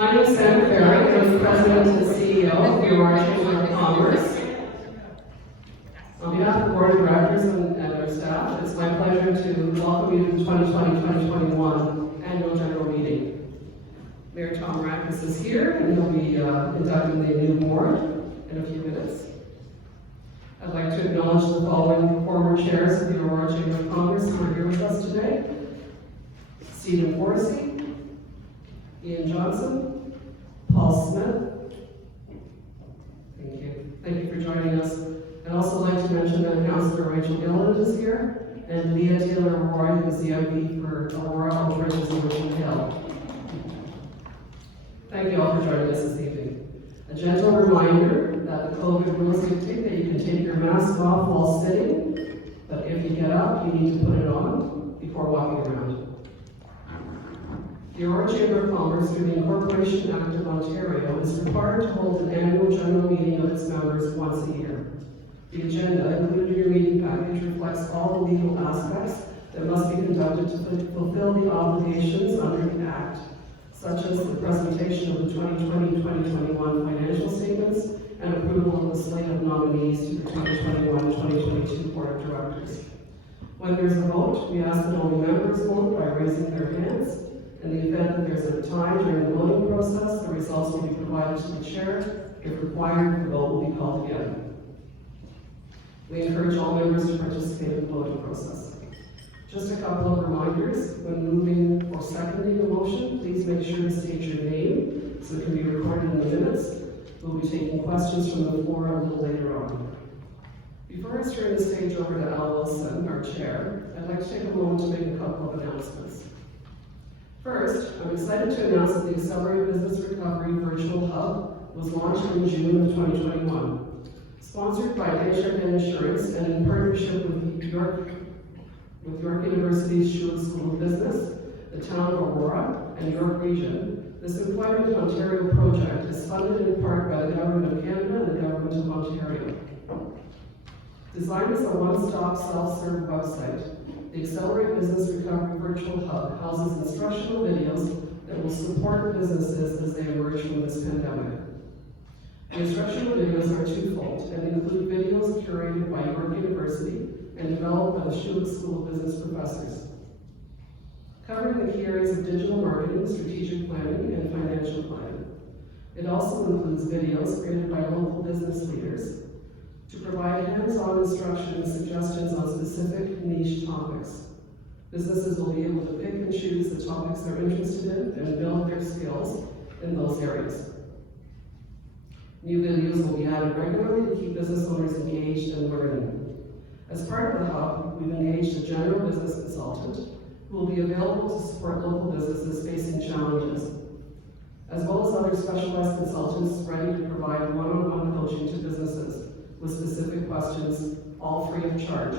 My name is Sandra Ferry. I'm the President and CEO of the Aurora Chamber of Commerce. On behalf of the Board of Directors and our staff, it's my pleasure to welcome you to the 2020-2021 Annual General Meeting. Mayor Tom Rackus is here, and he'll be inducting the new board in a few minutes. I'd like to acknowledge the following former chairs of the Aurora Chamber of Commerce who are here with us today. Stephen Forsey, Ian Johnson, Paul Smith. Thank you. Thank you for joining us. I'd also like to mention that Councillor Rachel Gilland is here, and Leah Taylor Aurora, who is the MP for Aurora, Alberta's Richmond Hill. Thank you all for joining us this evening. A gentle reminder that the COVID rules dictate that you can take your mask off while sitting, but if you get up, you need to put it on before walking around. The Aurora Chamber of Commerce, through the Incorporation Act of Ontario, is required to hold an annual general meeting of its members once a year. The agenda, including your meeting package, reflects all the legal aspects that must be conducted to fulfill the obligations under the Act, such as the presentation of the 2020-2021 financial statements and approval of the slate of nominees to the 2021-2022 Board of Directors. When there's a vote, we ask that only members vote by raising their hands. In the event that there's a tie during the voting process, the results will be provided to the chair. If required, the vote will be called again. We encourage all members to participate in the voting process. Just a couple of reminders: when moving or seconding a motion, please make sure to state your name so it can be recorded in the minutes. We'll be taking questions from the floor a little later on. Before I turn the stage over to Al Wilson, our chair, I'd like to take a moment to make a couple of announcements. First, I'm excited to announce that the Accelerated Business Recovery Virtual Hub was launched in June of 2021. Sponsored by Desjardins Insurance and in partnership with York University's Schulich School of Business, the town of Aurora, and York Region, this Employment Ontario project is funded in part by the Government of Canada and the Government of Ontario. Designed as a one-stop self-serve website, the Accelerated Business Recovery Virtual Hub houses instructional videos that will support businesses as they emerge from this pandemic. The instructional videos are twofold and include videos curated by York University and developed by the Schulich School of Business professors, covering the key areas of digital marketing, strategic planning, and financial planning. It also includes videos created by local business leaders to provide hands-on instruction and suggestions on specific niche topics. Businesses will be able to pick and choose the topics they're interested in and build their skills in those areas. New videos will be added regularly to keep business owners engaged and learning. As part of the hub, we've engaged a general business consultant who will be available to support local businesses facing challenges, as well as other specialized consultants ready to provide one-on-one coaching to businesses with specific questions, all free of charge.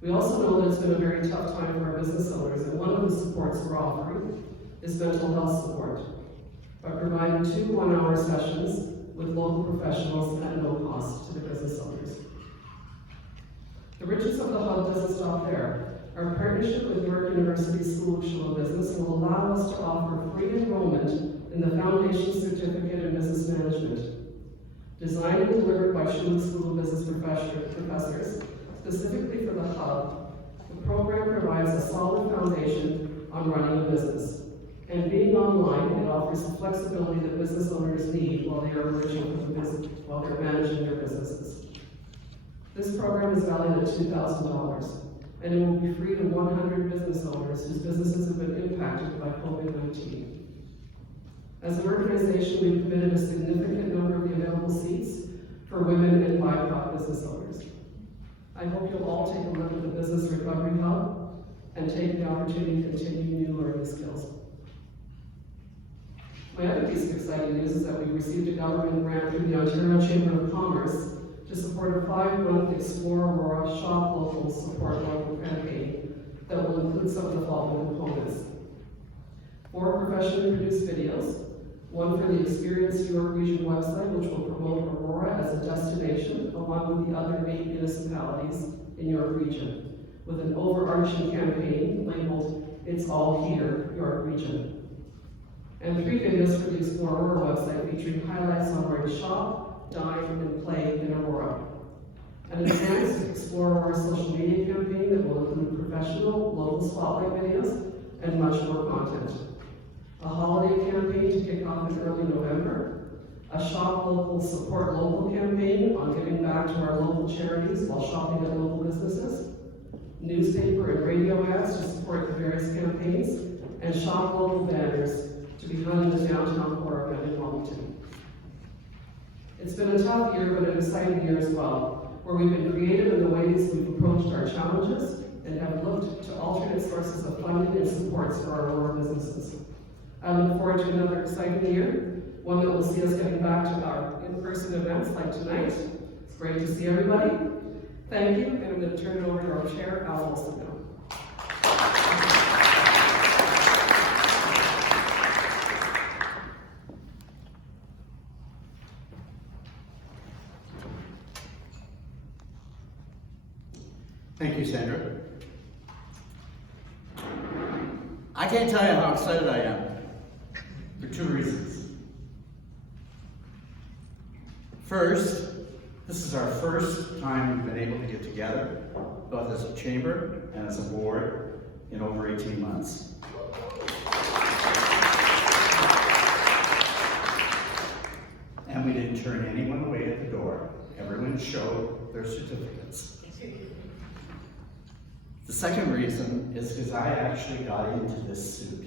We also know that it's been a very tough time for our business owners, and one of the supports we're offering is mental health support by providing 2 one-hour sessions with local professionals at no cost to the business owners. The riches of the hub doesn't stop there. Our partnership with York University School of Business will allow us to offer free enrollment in the Foundation Certificate in Business Management. Designed and delivered by Schulich School of Business professors, specifically for the hub, the program provides a solid foundation on running a business. And being online, it offers the flexibility that business owners need while they are emerging from the business, while they're managing their businesses. This program is valued at $2,000, and it will be free to 100 business owners whose businesses have been impacted by COVID-19. As an organization, we've committed a significant number of the available seats for women and BIPOC business owners. I hope you'll all take a look at the Business Recovery Hub and take the opportunity to continue new learning skills. My other piece of exciting news is that we received a government grant through the Ontario Chamber of Commerce to support a 5-month Explore Aurora Shop Local Support Local campaign that will include some of the following components: 4 professionally produced videos, 1 for the Experience York Region website, which will promote Aurora as a destination along with the other 8 municipalities in York Region, with an overarching campaign labeled "It's All Here, York Region." and 3 videos for the Explore Aurora website featuring highlights on where to shop, dine, and play in Aurora. An enhanced Explore Aurora social media campaign that will include professional, local spotlight videos, and much more content. A holiday campaign to kick off in early November. A Shop Local, Support Local campaign on giving back to our local charities while shopping at local businesses. Newspaper and radio ads to support the various campaigns, and Shop Local banners to be hung in the downtown core event in Wilmington. It's been a tough year, but an exciting year as well, where we've been creative in the ways we've approached our challenges and have looked to alternate sources of funding and supports for our Aurora businesses. I look forward to another exciting year, one that will see us getting back to our in-person events like tonight. It's great to see everybody. Thank you, and I'm going to turn it over to our chair, Al Olson now. Thank you, Sandra. I can't tell you how excited I am for 2 reasons. First, this is our first time we've been able to get together, both as a chamber and as a board, in over 18 months. And we didn't turn anyone away at the door. Everyone showed their certificates. The second reason is because I actually got into this suit.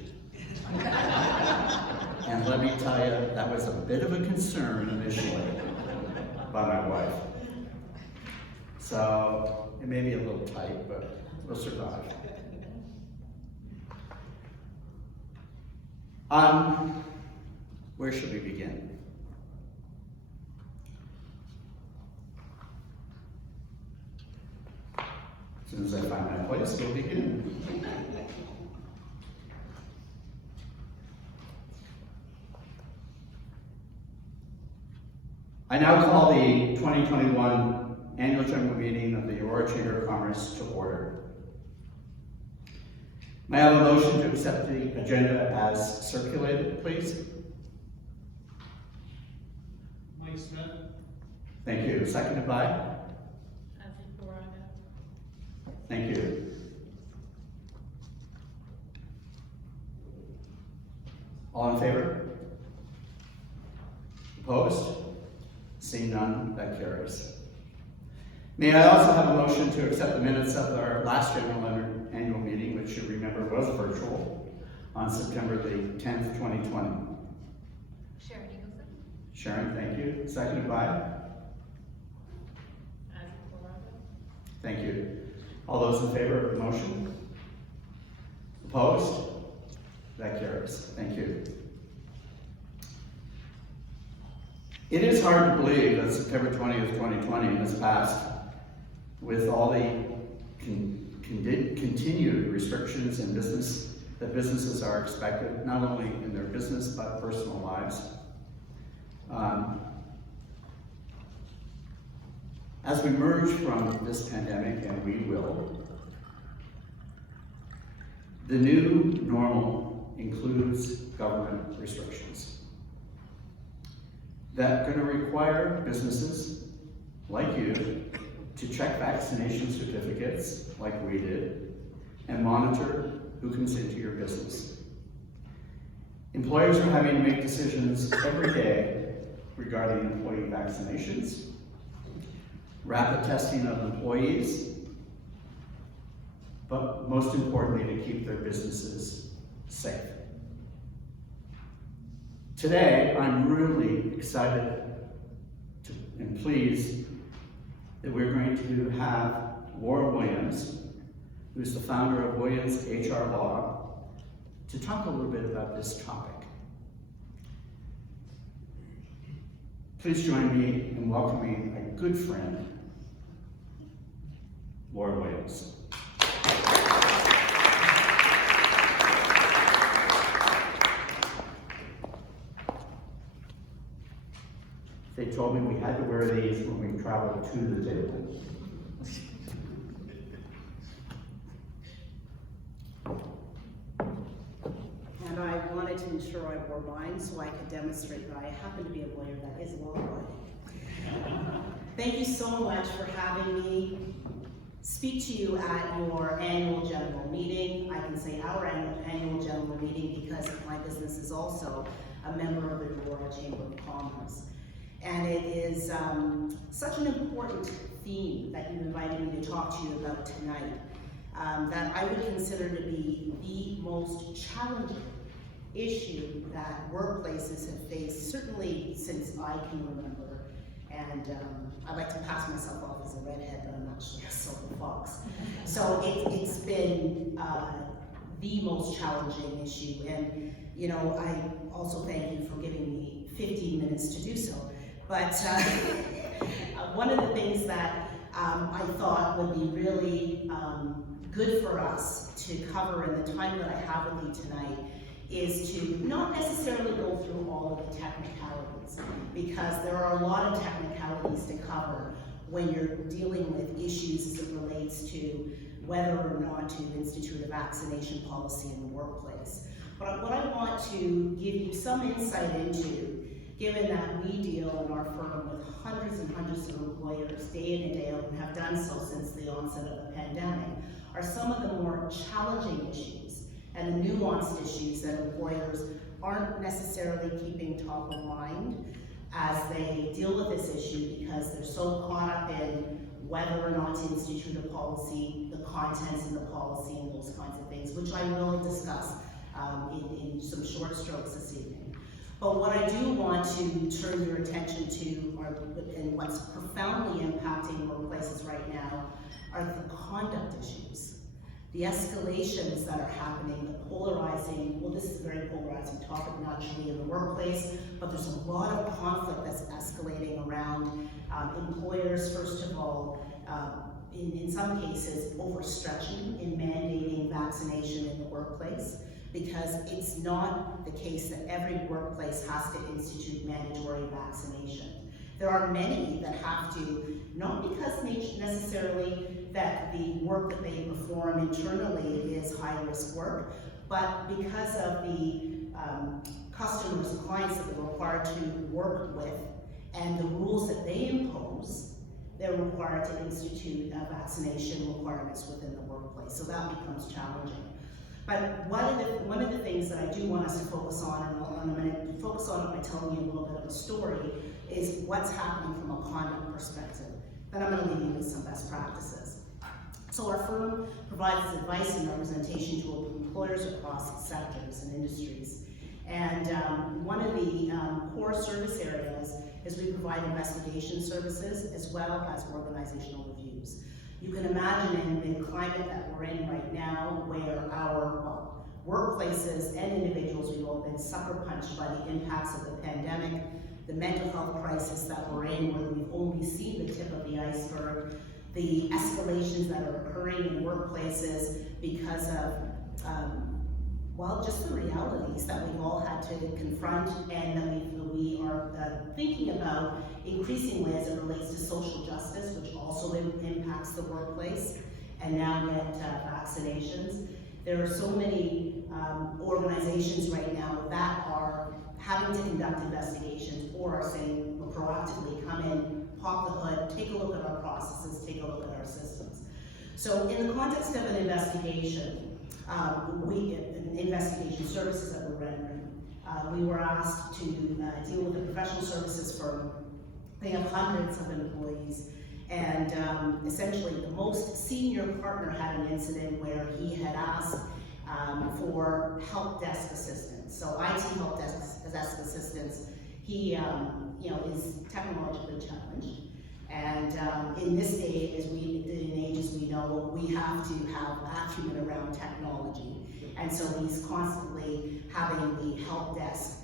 And let me tell you, that was a bit of a concern initially by my wife. So it may be a little tight, but we'll survive. Where should we begin? As soon as I find my place, we'll begin. I now call the 2021 Annual General Meeting of the Aurora Chamber of Commerce to order. May I have a motion to accept the agenda as circulated, please? Mike Smith. Thank you. Seconded by? Aurora. Thank you. All in favor? Opposed? Seeing none, that carries. May I also have a motion to accept the minutes of our last annual meeting, which you remember was virtual, on September the 10th, 2020. Sharon Eagleson. Sharon, thank you. Seconded by? Aurora. Thank you. All those in favor of the motion? Opposed? That carries. Thank you. It is hard to believe that September 20th, 2020 has passed with all the continued restrictions in business that businesses are expected, not only in their business but personal lives. As we emerge from this pandemic, and we will, the new normal includes government restrictions that are going to require businesses like you to check vaccination certificates like we did and monitor who comes into your business. Employers are having to make decisions every day regarding employee vaccinations, rapid testing of employees, but most importantly, to keep their businesses safe. Today, I'm really excited and pleased that we're going to have Laura Williams, who's the founder of Williams HR Law, to talk a little bit about this topic. Please join me in welcoming a good friend, Laura Williams. They told me we had to wear these when we traveled to the table. And I wanted wanted to ensure I wore mine so I could demonstrate that I happen to be a lawyer that is law-abiding. Thank you so much for having me speak to you at your annual general meeting. I can say our annual general meeting because my business is also a member of the Aurora Chamber of Commerce. And it is such an important theme that you invited me to talk to you about tonight, that I would consider to be the most challenging issue that workplaces have faced, certainly since I can remember. And I like to pass myself off as a redhead, but I'm actually a silver fox. So it's been the most challenging issue. And you know, I also thank you for giving me 15 minutes to do so. But one of the things that I thought would be really good for us to cover in the time that I have with you tonight is to not necessarily go through all of the technicalities, because there are a lot of technicalities to cover when you're dealing with issues as it relates to whether or not to institute a vaccination policy in the workplace. But what I want to give you some insight into, given that we deal in our firm with hundreds and hundreds of employers day in and day out, and have done so since the onset of the pandemic, are some of the more challenging issues and the nuanced issues that employers aren't necessarily keeping top of mind as they deal with this issue, because they're so caught up in whether or not to institute a policy, the contents of the policy, and those kinds of things, which I will discuss in some short strokes this evening. But what I do want to turn your attention to, and what's profoundly impacting workplaces right now, are the conduct issues. The escalations that are happening, the polarizing, well, this is a very polarizing topic naturally in the workplace, but there's a lot of conflict that's escalating around employers, first of all, in some cases, overstretching in mandating vaccination in the workplace, because it's not the case that every workplace has to institute mandatory vaccination. There are many that have to, not because necessarily that the work that they perform internally is high-risk work, but because of the customers and clients that they're required to work with and the rules that they impose, they're required to institute vaccination requirements within the workplace. So that becomes challenging. But one of the things that I do want us to focus on, and I'm going to focus on it by telling you a little bit of a story, is what's happening from a conduct perspective. Then I'm going to leave you with some best practices. So our firm provides advice and representation to employers across sectors and industries. And one of the core service areas is we provide investigation services as well as organizational reviews. You can imagine in the climate that we're in right now, where our workplaces and individuals, we've all been sucker punched by the impacts of the pandemic, the mental health crisis that we're in, where we've only seen the tip of the iceberg, the escalations that are occurring in workplaces because of, well, just the realities that we've all had to confront and that we are thinking about increasingly as it relates to social justice, which also impacts the workplace, and now get vaccinations. There are so many organizations right now that are having to conduct investigations or are saying, well, proactively come in, pop the hood, take a look at our processes, take a look at our systems. So in the context of an investigation, investigation services that we're rendering, we were asked to deal with a professional services firm. They have hundreds of employees, and essentially the most senior partner had an incident where he had asked for help desk assistance. So IT help desk assistance, he is technologically challenged. And in this day, in age as we know, we have to have acumen around technology. And so he's constantly having the help desk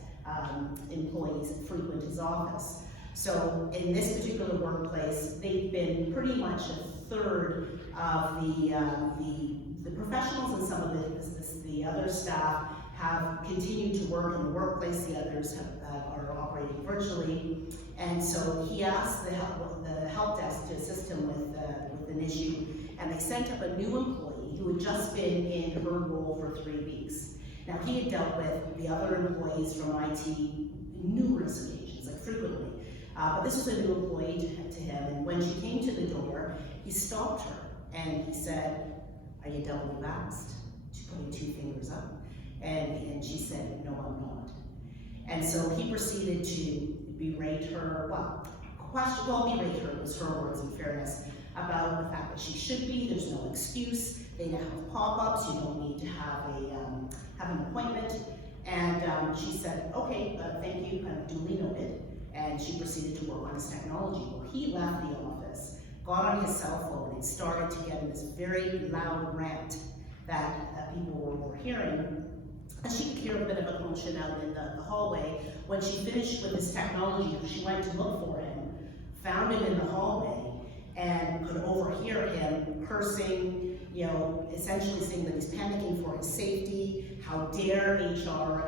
employees frequent his office. So in this particular workplace, they've been pretty much a third of the professionals and some of the other staff have continued to work in the workplace. The others are operating virtually. And so he asked the help desk to assist him with an issue, and they sent up a new employee who had just been in her role for 3 weeks. Now, he had dealt with the other employees from IT numerous occasions, like frequently. But this was a new employee to him, and when she came to the door, he stopped her and he said, "Are you double vaxxed?" She put 2 fingers up, and she said, "No, I'm not." And so he proceeded to berate her, berate her was her words in fairness, about the fact that she should be, there's no excuse, they now have pop-ups, you don't need to have an appointment. And she said, "Okay, thank you, duly noted." And she proceeded to work on his technology. Well, he left the office, got on his cell phone, and started to get in this very loud rant that people were overhearing. And she could hear a bit of a commotion out in the hallway. When she finished with his technology, she went to look for him, found him in the hallway, and could overhear him cursing, essentially saying that he's panicking for his safety. How dare HR,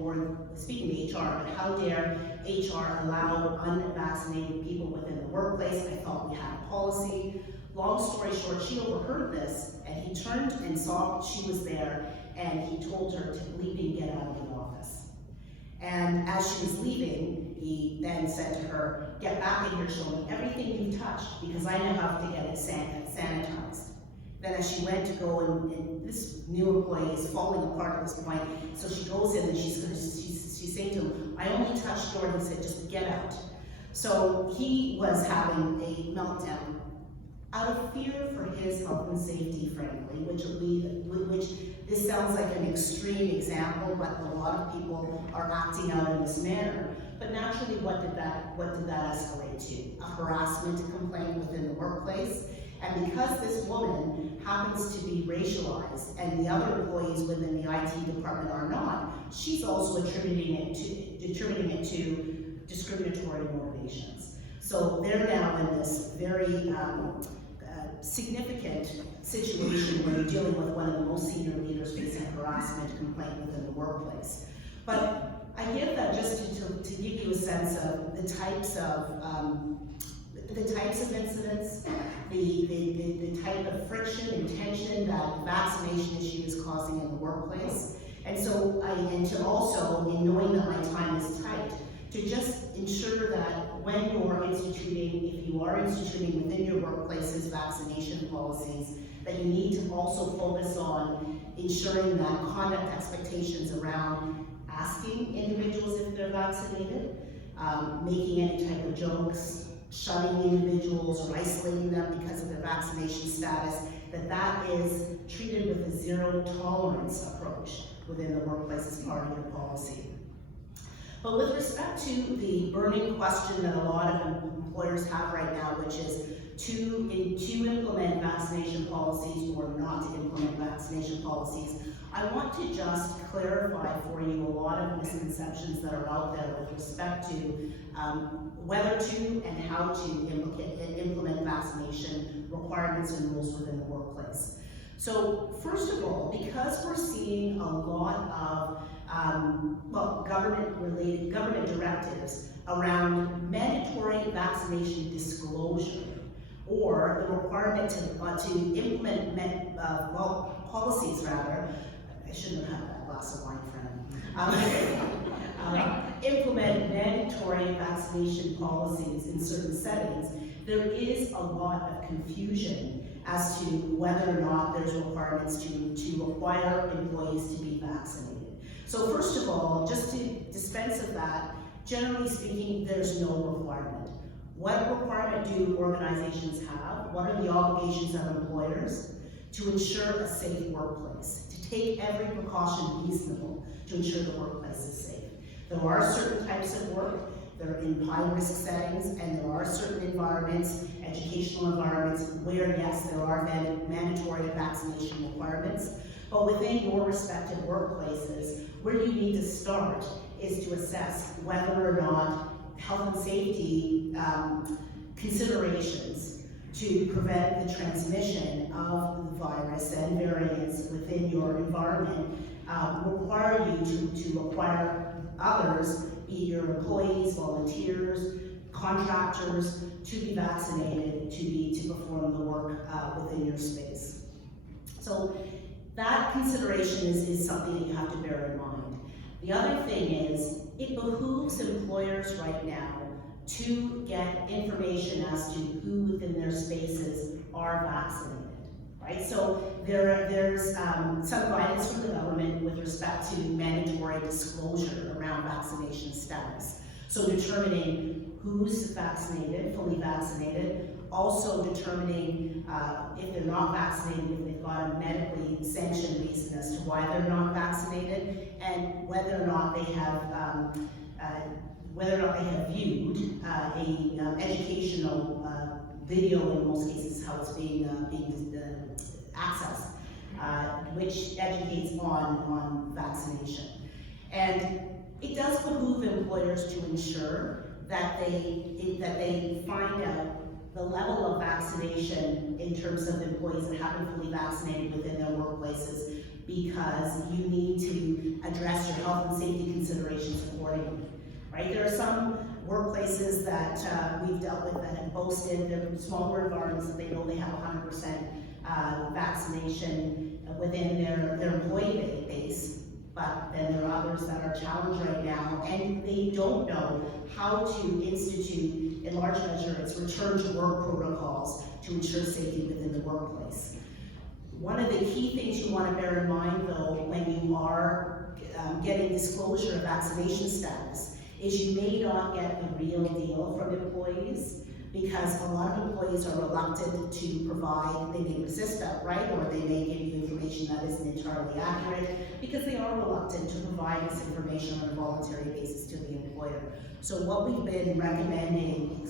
or speaking to HR, but how dare HR allow unvaccinated people within the workplace? I thought we had a policy. Long story short, she overheard this, and he turned and saw she was there, and he told her to bleeping get out of the office. And as she was leaving, he then said to her, "Get back in here, show me everything you've touched, because I now have to get it sanitized." Then as she went to go, and this new employee is falling apart at this point, so she goes in and she's saying to him, "I only touched your," and he said, "Just get out." So he was having a meltdown out of fear for his health and safety, frankly, which this sounds like an extreme example, but a lot of people are acting out in this manner. But naturally, what did that escalate to? A harassment complaint within the workplace. And because this woman happens to be racialized and the other employees within the IT department are not, she's also attributing it to discriminatory motivations. So they're now in this very significant situation where you're dealing with one of the most senior leaders facing a harassment complaint within the workplace. But I give that just to give you a sense of the types of incidents, the type of friction and tension that the vaccination issue is causing in the workplace. And so and to also, in knowing that my time is tight, to just ensure that when you are instituting, if you are instituting within your workplaces vaccination policies, that you need to also focus on ensuring that conduct expectations around asking individuals if they're vaccinated, making any type of jokes, shunning individuals or isolating them because of their vaccination status, that is treated with a zero tolerance approach within the workplace as part of your policy. But with respect to the burning question that a lot of employers have right now, which is to implement vaccination policies or not to implement vaccination policies, I want to just clarify for you a lot of misconceptions that are out there with respect to whether to and how to implement vaccination requirements and rules within the workplace. So first of all, because we're seeing a lot of government directives around mandatory vaccination disclosure, or the requirement to implement policies rather. I shouldn't have had that glass of wine, friend. Implement mandatory vaccination policies in certain settings. There is a lot of confusion as to whether or not there's requirements to require employees to be vaccinated. So first of all, just to dispense of that, generally speaking, there's no requirement. What requirement do organizations have? What are the obligations of employers? To ensure a safe workplace, to take every precaution reasonable to ensure the workplace is safe. There are certain types of work, they're in high-risk settings, and there are certain environments, educational environments, where yes, there are mandatory vaccination requirements, but within your respective workplaces, where you need to start is to assess whether or not health and safety considerations to prevent the transmission of the virus and variants within your environment require you to require others, be your employees, volunteers, contractors, to be vaccinated, to perform the work within your space. So that consideration is something that you have to bear in mind. The other thing is, it behooves employers right now to get information as to who within their spaces are vaccinated, right? So there's some guidance from the government with respect to mandatory disclosure around vaccination status. So determining who's vaccinated, fully vaccinated, also determining if they're not vaccinated, if they've got a medically sanctioned reason as to why they're not vaccinated, and whether or not they have viewed a educational video, in most cases how it's being accessed, which educates on vaccination. And it does behoove employers to ensure that they find out the level of vaccination in terms of employees that have been fully vaccinated within their workplaces, because you need to address your health and safety considerations accordingly, right? There are some workplaces that we've dealt with that have boasted their smaller environments that they know they have 100% vaccination within their employee base, but then there are others that are challenged right now, and they don't know how to institute, in large measure, its return to work protocols to ensure safety within the workplace. One of the key things you want to bear in mind, though, when you are getting disclosure of vaccination status, is you may not get the real deal from employees, because a lot of employees are reluctant to provide, they may resist that, right? Or they may give you information that isn't entirely accurate, because they are reluctant to provide this information on a voluntary basis to the employer. So what we've been recommending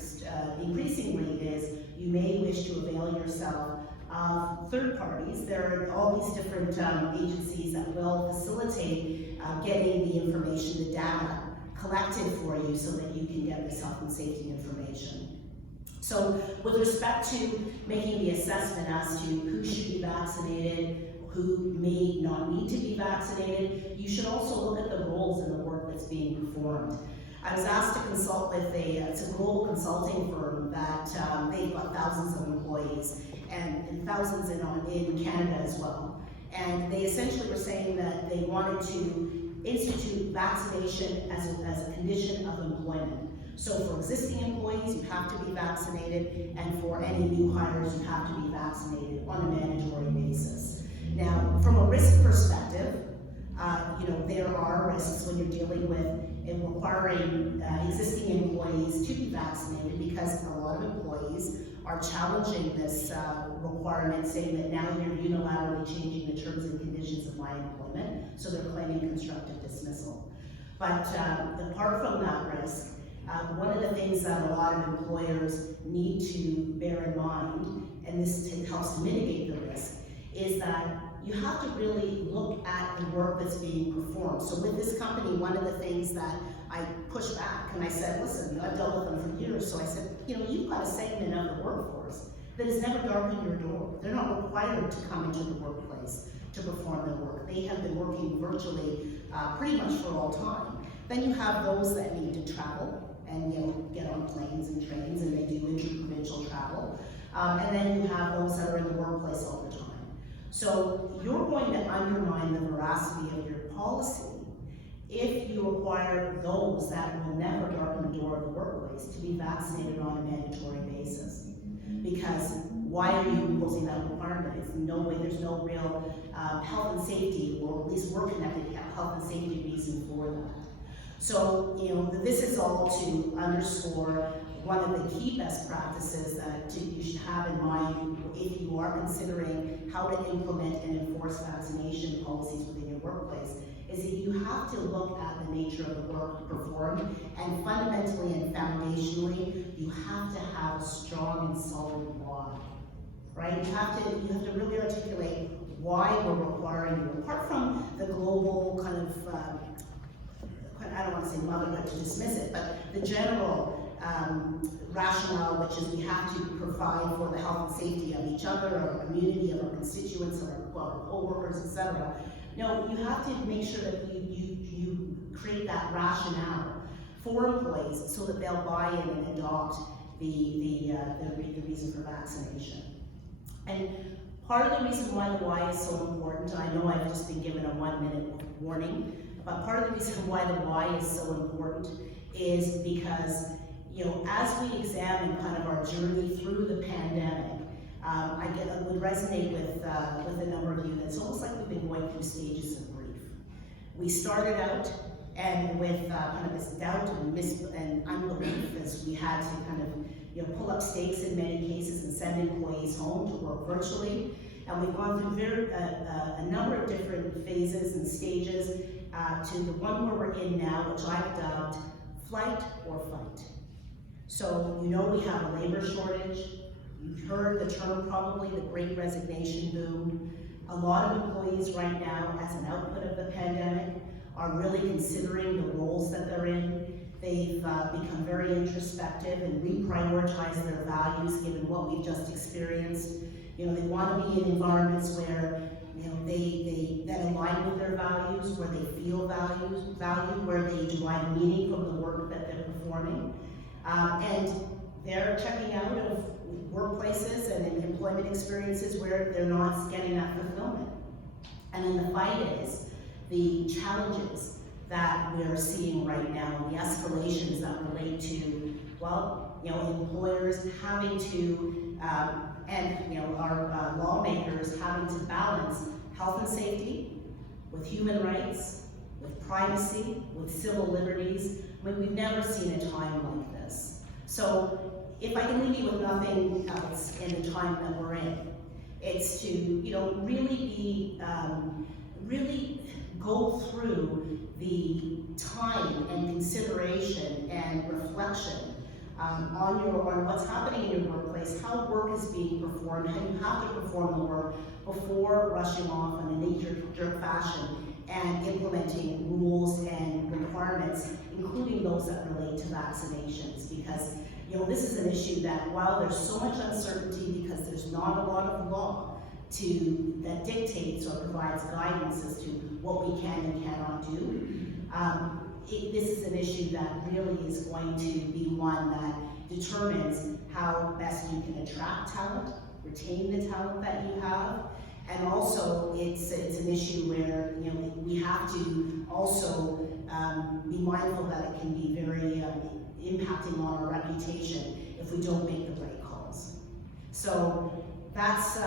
increasingly is you may wish to avail yourself of third parties. There are all these different agencies that will facilitate getting the information, the data collected for you so that you can get this health and safety information. So with respect to making the assessment as to who should be vaccinated, who may not need to be vaccinated, you should also look at the roles in the work that's being performed. I was asked to consult with it's a global consulting firm that they've got thousands of employees and thousands in Canada as well. And they essentially were saying that they wanted to institute vaccination as a condition of employment. So for existing employees, you have to be vaccinated, and for any new hires, you have to be vaccinated on a mandatory basis. Now, from a risk perspective, there are risks when you're dealing with and requiring existing employees to be vaccinated, because a lot of employees are challenging this requirement, saying that now you're unilaterally changing the terms and conditions of my employment, so they're claiming constructive dismissal. But apart from that risk, one of the things that a lot of employers need to bear in mind, and this helps to mitigate the risk, is that you have to really look at the work that's being performed. So with this company, one of the things that I pushed back, and I said, listen, I've dealt with them for years, so I said, you've got a segment of the workforce that has never darkened your door. They're not required to come into the workplace to perform their work. They have been working virtually pretty much for all time. Then you have those that need to travel and get on planes and trains, and they do interprovincial travel. And then you have those that are in the workplace all the time. So you're going to undermine the veracity of your policy if you require those that will never darken the door of the workplace to be vaccinated on a mandatory basis. Because why are you imposing that requirement? There's no real health and safety, or at least work-connected health and safety reason for that. So, this is all to underscore one of the key best practices that you should have in mind if you are considering how to implement and enforce vaccination policies within your workplace, is that you have to look at the nature of the work performed, and fundamentally and foundationally, you have to have a strong and solid why, right? You have to really articulate why we're requiring you, apart from the global kind of, I don't want to say motherhood to dismiss it, but the general rationale, which is we have to provide for the health and safety of each other, of our community, of our constituents, of our co-workers, etc. No, you have to make sure that you create that rationale for employees so that they'll buy in and adopt the reason for vaccination. And Part of the reason why the why is so important, I know I've just been given a 1-minute warning, but part of the reason why the why is so important is because, you know, as we examine kind of our journey through the pandemic, I would resonate with a number of you that it's almost like we've been going through stages of grief. We started out and with kind of this doubt and unbelief as we had to kind of, you know, pull up stakes in many cases and send employees home to work virtually. And we've gone through a number of different phases and stages to the one where we're in now, which I've dubbed flight or fight. So you know we have a labor shortage. You've heard the term probably, the Great Resignation boom. A lot of employees right now, as an output of the pandemic, are really considering the roles that they're in. They've become very introspective and reprioritize their values given what we've just experienced. You know, they want to be in environments where, you know, that align with their values, where they feel valued, where they derive meaning from the work that they're performing. And they're checking out of workplaces and in employment experiences where they're not getting that fulfillment. And then the fight is the challenges that we're seeing right now and the escalations that relate to, well, you know, employers having to, and you know, our lawmakers having to balance health and safety with human rights, with privacy, with civil liberties. I mean, we've never seen a time like this. So if I can leave you with nothing else in the time that we're in, it's to, you know, really be, really go through the time and consideration and reflection on what's happening in your workplace, how work is being performed, how you have to perform the work before rushing off in a knee-jerk fashion and implementing rules and requirements, including those that relate to vaccinations. Because, you know, this is an issue that while there's so much uncertainty because there's not a lot of law that dictates or provides guidance as to what we can and cannot do, this is an issue that really is going to be one that determines how best you can attract talent, retain the talent that you have, and also it's an issue where, you know, we have to also be mindful that it can be very impacting on our reputation if we don't make the right calls. So that's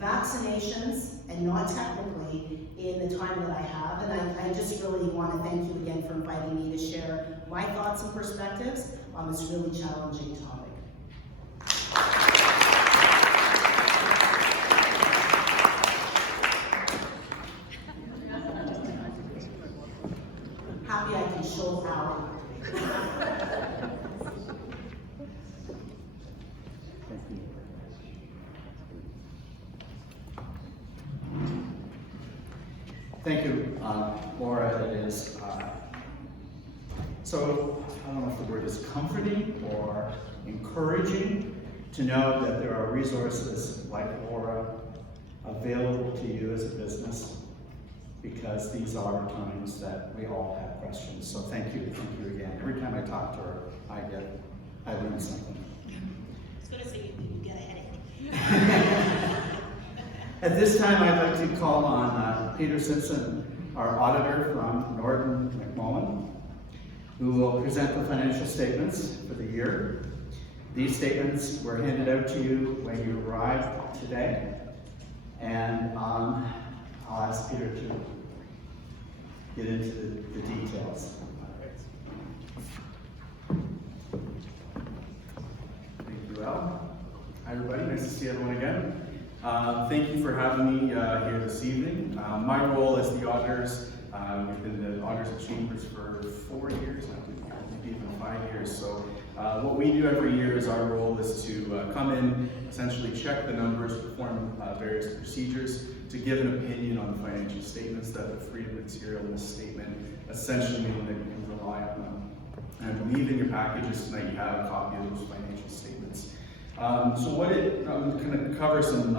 vaccinations, and not technically in the time that I have, and I just really want to thank you again for inviting me to share my thoughts and perspectives on this really challenging topic. Happy I can show power. Thank you, Laura. It is, so I don't know if the word is comforting or encouraging to know that there are resources like Aurora available to you as a business, because these are times that we all have questions. So thank you again. Every time I talk to her, I learn something. I was going to say you get a headache. At this time, I'd like to call on Peter Simpson, our auditor from Norton McMullen, who will present the financial statements for the year. These statements were handed out to you when you arrived today, and I'll ask Peter to get into the details. Thank you, Al. Hi, everybody. Nice to see everyone again. Thank you for having me here this evening. My role as the auditors, we've been the auditors of Chambers for 4 years now, maybe even 5 years. So what we do every year is our role is to come in, essentially check the numbers, perform various procedures to give an opinion on the financial statements, that the freedom material misstatement essentially meaning that you can rely on them. And I believe in your packages tonight you have a copy of those financial statements. So what I'm going to cover some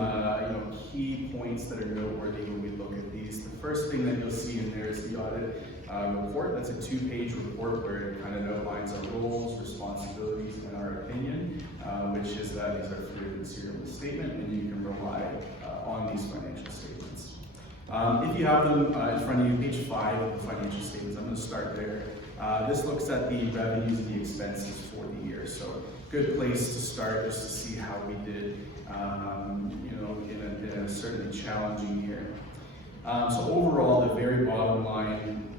key points that are noteworthy when we look at these. The first thing that you'll see in there is the audit report. That's a 2-page report where it kind of outlines our roles, responsibilities, and our opinion, which is that these are through a serial statement, and you can rely on these financial statements. If you have them in front of you, page 5 of the financial statements, I'm going to start there. This looks at the revenues and the expenses for the year, so good place to start just to see how we did, in a certainly challenging year. So overall, the very bottom line,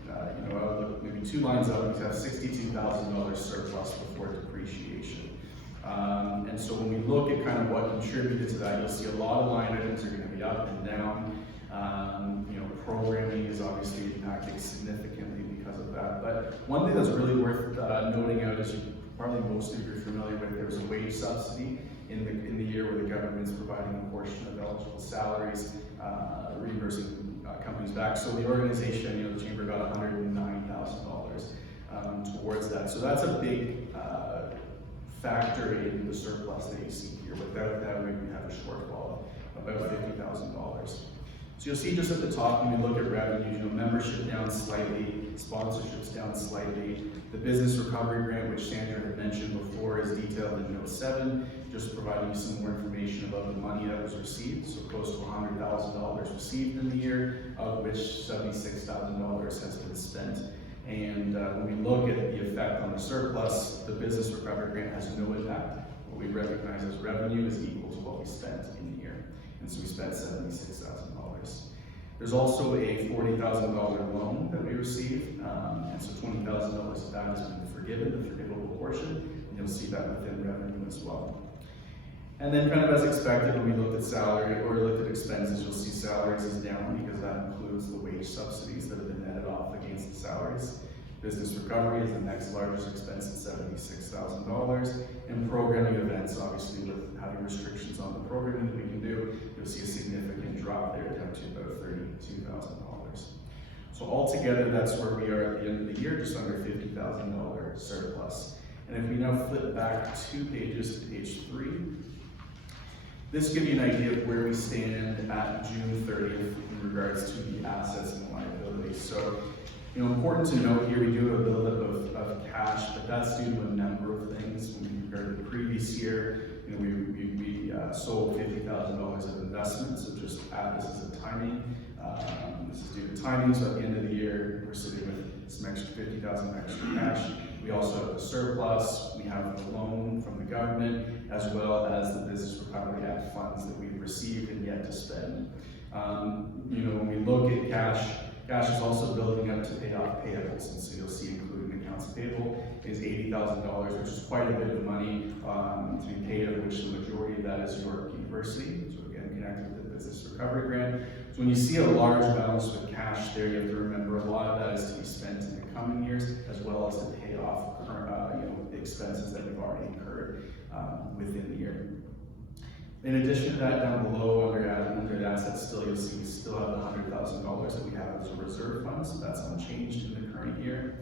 maybe 2 lines up, we have $62,000 surplus before depreciation. And so when we look at kind of what contributed to that, you'll see a lot of line items are going to be up and down. Programming is obviously impacting significantly because of that. But one thing that's really worth noting out is probably most of you are familiar with, there was a wage subsidy in the year where the government's providing a portion of eligible salaries, reimbursing companies back. So the organization, the chamber got $109,000 towards that. So that's a big factor in the surplus that you see here. Without that, we would have a shortfall of about $50,000. So you'll see just at the top, when we look at revenues, membership down slightly, sponsorships down slightly. The business recovery grant, which Sandra had mentioned before, is detailed in note 7, just providing you some more information about the money that was received. So close to $100,000 received in the year, of which $76,000 has been spent. And when we look at the effect on the surplus, the business recovery grant has no impact. What we recognize as revenue is equal to what we spent in the year. And so we spent $76,000. There's also a $40,000 loan that we received, and so $20,000 of that has been forgiven, the forgivable portion, and you'll see that within revenue as well. And then kind of as expected, when we looked at salary or looked at expenses, you'll see salaries is down because that includes the wage subsidies that have been netted off against the salaries. Business recovery is the next largest expense at $76,000. And programming events, obviously with having restrictions on the programming that we can do, you'll see a significant drop there down to about $32,000. So altogether, that's where we are at the end of the year, just under $50,000 surplus. And if we now flip back 2 pages to page 3, this gives you an idea of where we stand at June 30th in regards to the assets and liabilities. So, important to note here, we do have a buildup of cash, but that's due to a number of things. When we compare to the previous year, we sold $50,000 of investments, so just add this as a timing. This is due to timing, so at the end of the year, we're sitting with some extra $50,000 extra cash. We also have the surplus, we have the loan from the government, as well as the Business Recovery Act funds that we've received and yet to spend. When we look at cash is also building up to pay off payables, and so you'll see including accounts payable is $80,000, which is quite a bit of money to be paid, of which the majority of that is York University, so again connected with the Business Recovery Grant. So when you see a large balance with cash there, you have to remember a lot of that is to be spent in the coming years, as well as to pay off current expenses that we've already incurred within the year. In addition to that, down below under assets, you'll see we still have the $100,000 that we have as a reserve fund, so that's unchanged in the current year.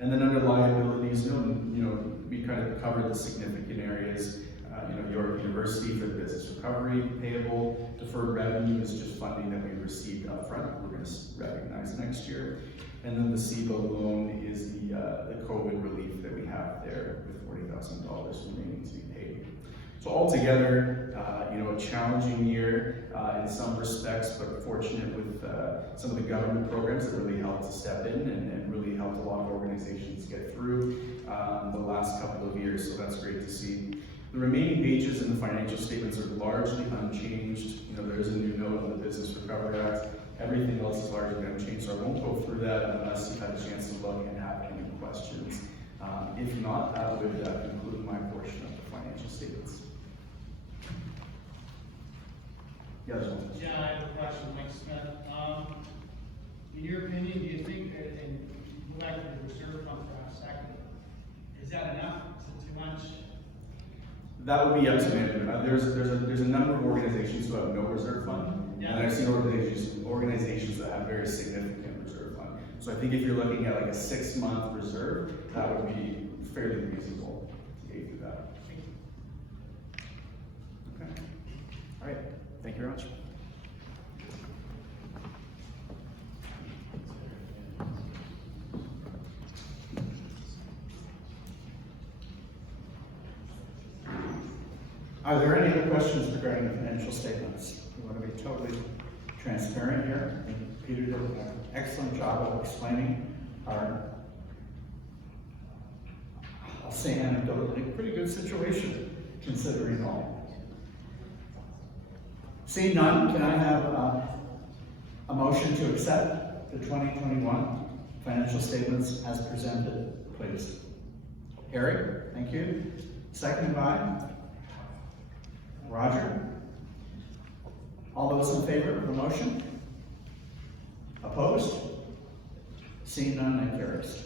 And then under liabilities, we kind of covered the significant areas. York University for the business recovery payable. Deferred revenue is just funding that we received up front. We're going to recognize next year. And then the SIBA loan is the COVID relief that we have there with $40,000 remaining to be paid. So altogether, a challenging year in some respects, but fortunate with some of the government programs that really helped to step in and really helped a lot of organizations get through the last couple of years, so that's great to see. The remaining pages in the financial statements are largely unchanged. There is a new note on the Business Recovery Act. Everything else is largely unchanged, so I won't go through that unless you've had a chance to look and have any questions. If not, that would conclude my portion of the financial statements. Yes. Yeah, I have a question, Mike Smith. In your opinion, do you think, and go back to the reserve fund for a second, is that enough? Is it too much? That would be up to management. There's a number of organizations who have no reserve fund, and I've seen organizations that have very significant reserve fund. So I think if you're looking at like a 6-month reserve, that would be fairly reasonable to get through that. Okay. All right. Thank you very much. Are there any other questions regarding the financial statements? We want to be totally transparent here. I think Peter did an excellent job of explaining our, I'll say anecdotally, pretty good situation, considering all. Seeing none, can I have a motion to accept the 2021 financial statements as presented, please? Harry, thank you. Seconded by Roger. All those in favor of the motion? Opposed? Seeing none, that carries.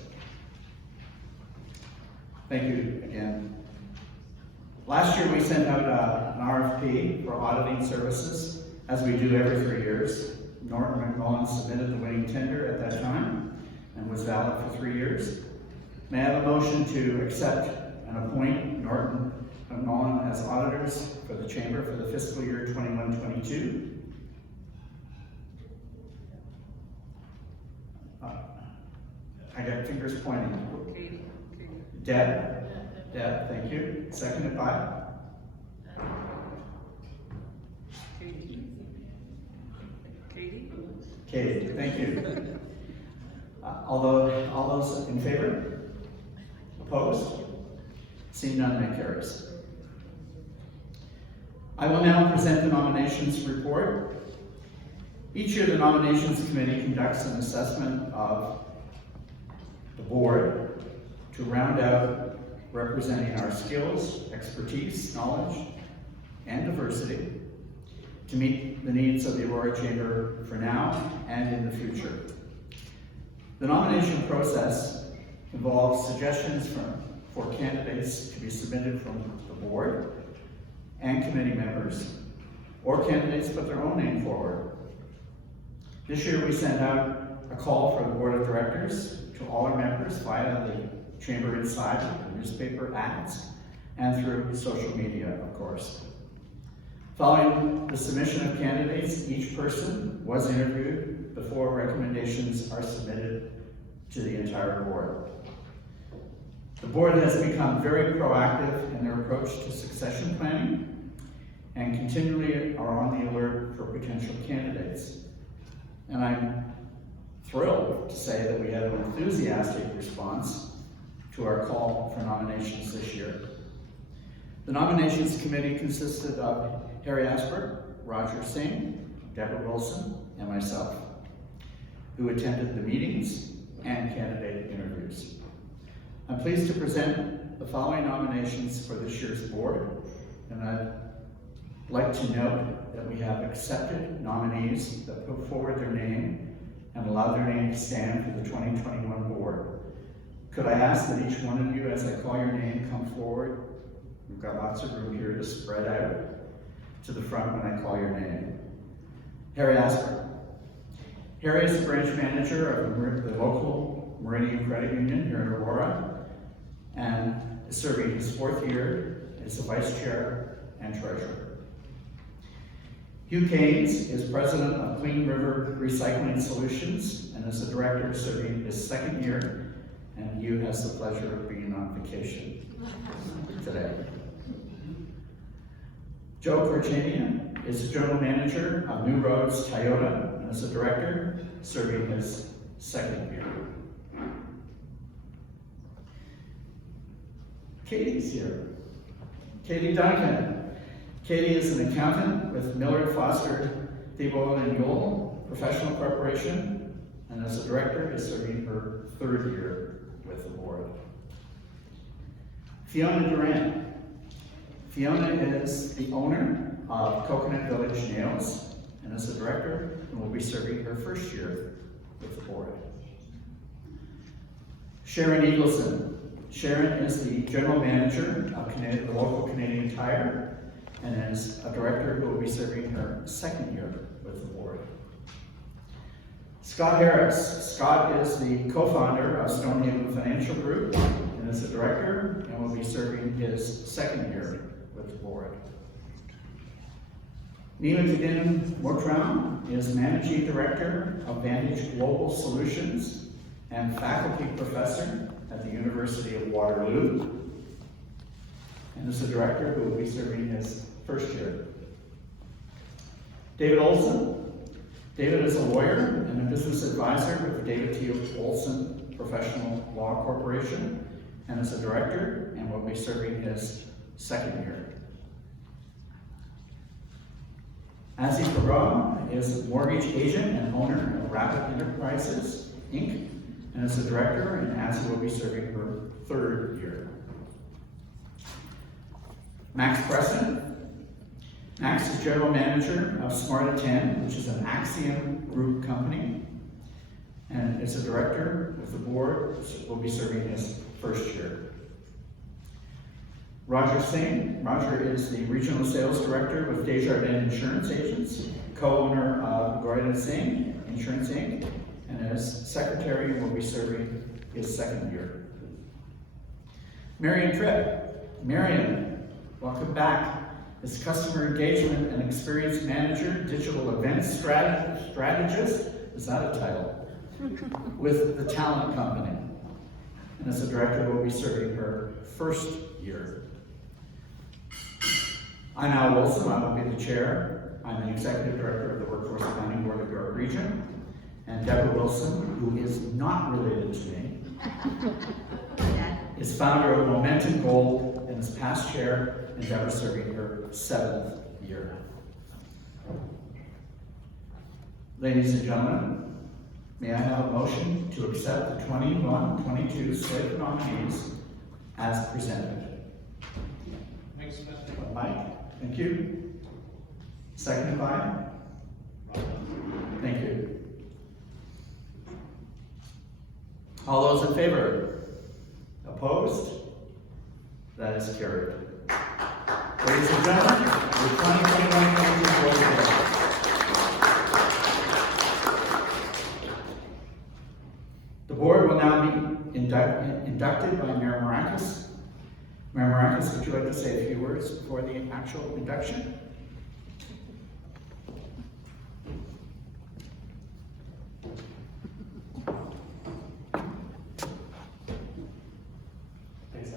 Thank you again. Last year we sent out an RFP for auditing services, as we do every 3 years. Norton McMullen submitted the winning tender at that time and was valid for 3 years. May I have a motion to accept and appoint Norton McMullen as auditors for the Chamber for the fiscal year 21-22? I got fingers pointing. Deb, thank you. Seconded by? Katie, thank you. All those in favor? Opposed? Seeing none, that carries. I will now present the nominations report. Each year, the nominations committee conducts an assessment of the board to round out representing our skills, expertise, knowledge, and diversity to meet the needs of the Aurora Chamber for now and in the future. The nomination process involves suggestions for candidates to be submitted from the board and committee members, or candidates put their own name forward. This year we sent out a call for the board of directors to all our members via the Chamber Inside, the newspaper ads, and through social media, of course. Following the submission of candidates, each person was interviewed before recommendations are submitted to the entire board. The board has become very proactive in their approach to succession planning and continually are on the alert for potential candidates. And I'm thrilled to say that we had an enthusiastic response to our call for nominations this year. The nominations committee consisted of Harry Asper, Roger Singh, Deborah Wilson, and myself, who attended the meetings and candidate interviews. I'm pleased to present the following nominations for this year's board, and I'd like to note that we have accepted nominees that put forward their name and allowed their name to stand for the 2021 board. Could I ask that each one of you, as I call your name, come forward? We've got lots of room here to spread out to the front when I call your name. Harry Asper. Harry is the branch manager of the local Meridian Credit Union here in Aurora and is serving his 4th year as the vice chair and treasurer. Hugh Keynes is president of Clean River Recycling Solutions and is a director serving his 2nd year, and Hugh has the pleasure of being on vacation today. Joe Perchanian is the general manager of New Roads Toyota and is a director serving his 2nd year. Katie's here. Katie Duncan. Katie is an accountant with Millard Foster Thibault and Yule Professional Corporation, and as a director is serving her 3rd year with the board. Fiona Durant. Fiona is the owner of Coconut Village Nails and is a director and will be serving her 1st year with the board. Sharon Eagleson. Sharon is the general manager of the local Canadian Tire and is a director who will be serving her 2nd year with the board. Scott Harris. Scott is the co-founder of Stonehaven Financial Group and is a director and will be serving his 2nd year with the board. Nima Kadin Motram is managing director of Vantage Global Solutions and faculty professor at the University of Waterloo and is a director who will be serving his first year. David Olson. David is a lawyer and a business advisor with David T. Olson Professional Law Corporation and is a director and will be serving his second year. Azzy Perron is a mortgage agent and owner of Rapid Enterprises, Inc., and is a director, and Azzy will be serving her third year. Max Preston. Max is general manager of Smart Attend, which is an Axiom Group company, and is a director with the board, will be serving his first year. Roger Singh. Roger is the regional sales director with Desjardins Insurance Agents, co-owner of Gordon Singh Insurance Inc., and as secretary will be serving his second year. Marion Tripp. Marion, welcome back. Is customer engagement and experience manager, digital events strategist, is that a title? With the Talent Company. And as a director will be serving her first year. I'm Al Wilson, I will be the chair. I'm the executive director of the Workforce Planning Board of York Region. And Deborah Wilson, who is not related to me, is founder of Momentum Gold and is past chair, and Deborah serving her 7th year. Ladies and gentlemen, may I have a motion to accept the 21-22 slate of nominees as presented? Mike Smith. Mike, thank you. Seconded by? Thank you. All those in favor? Opposed? That is carried. Ladies and gentlemen, the 2021-22 board meeting. The board will now be inducted by Mayor Maracas. Mayor Maracas, would you like to say a few words before the actual induction? Thanks,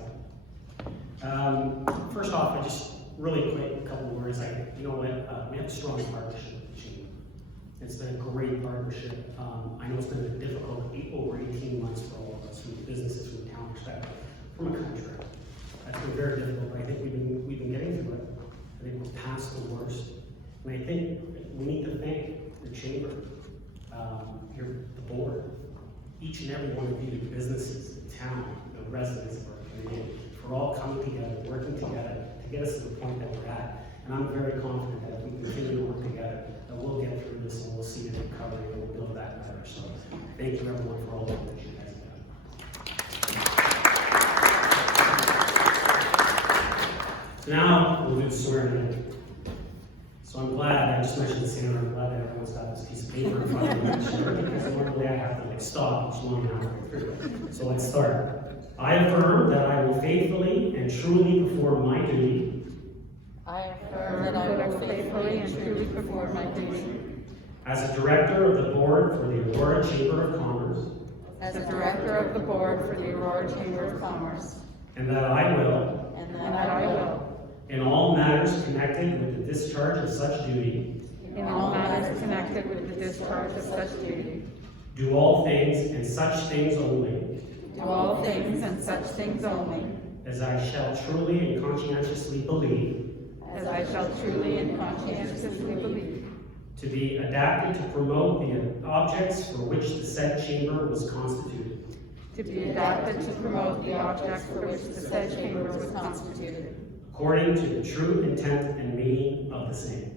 Al. First off, I just really quick, a couple of words. You know what? We have a strong partnership with the chamber. It's been a great partnership. I know it's been a difficult over 18 months for all of us, from businesses, from a town perspective, from a country. That's been very difficult, but I think we've been getting through it. I think we're past the worst. And I think we need to thank the chamber, the board, each and every one of you, the businesses, the town, the residents of our community, for all coming together, working together to get us to the point that we're at. And I'm very confident that if we continue to work together, that we'll get through this and we'll see the recovery and we'll build that better. So thank you everyone for all the work that you guys have done. So now we'll do the swearing in. So I'm glad, I just mentioned this here, I'm glad that everyone's got this piece of paper in front of them, because normally I have to stop each one halfway through. So let's start. I affirm that I will faithfully and truly perform my duty I affirm that I will faithfully and truly perform my duty as a director of the board for the Aurora Chamber of Commerce, as a director of the board for the Aurora Chamber of Commerce, and that I will, and that I will, in all matters connected with the discharge of such duty, in all matters connected with the discharge of such duty, do all things and such things only, do all things and such things only, as I shall truly and conscientiously believe as I shall truly and conscientiously believe, to be adapted to promote the objects for which the said chamber was constituted, to be adapted to promote the objects for which the said chamber was constituted, according to the true intent and meaning of the same.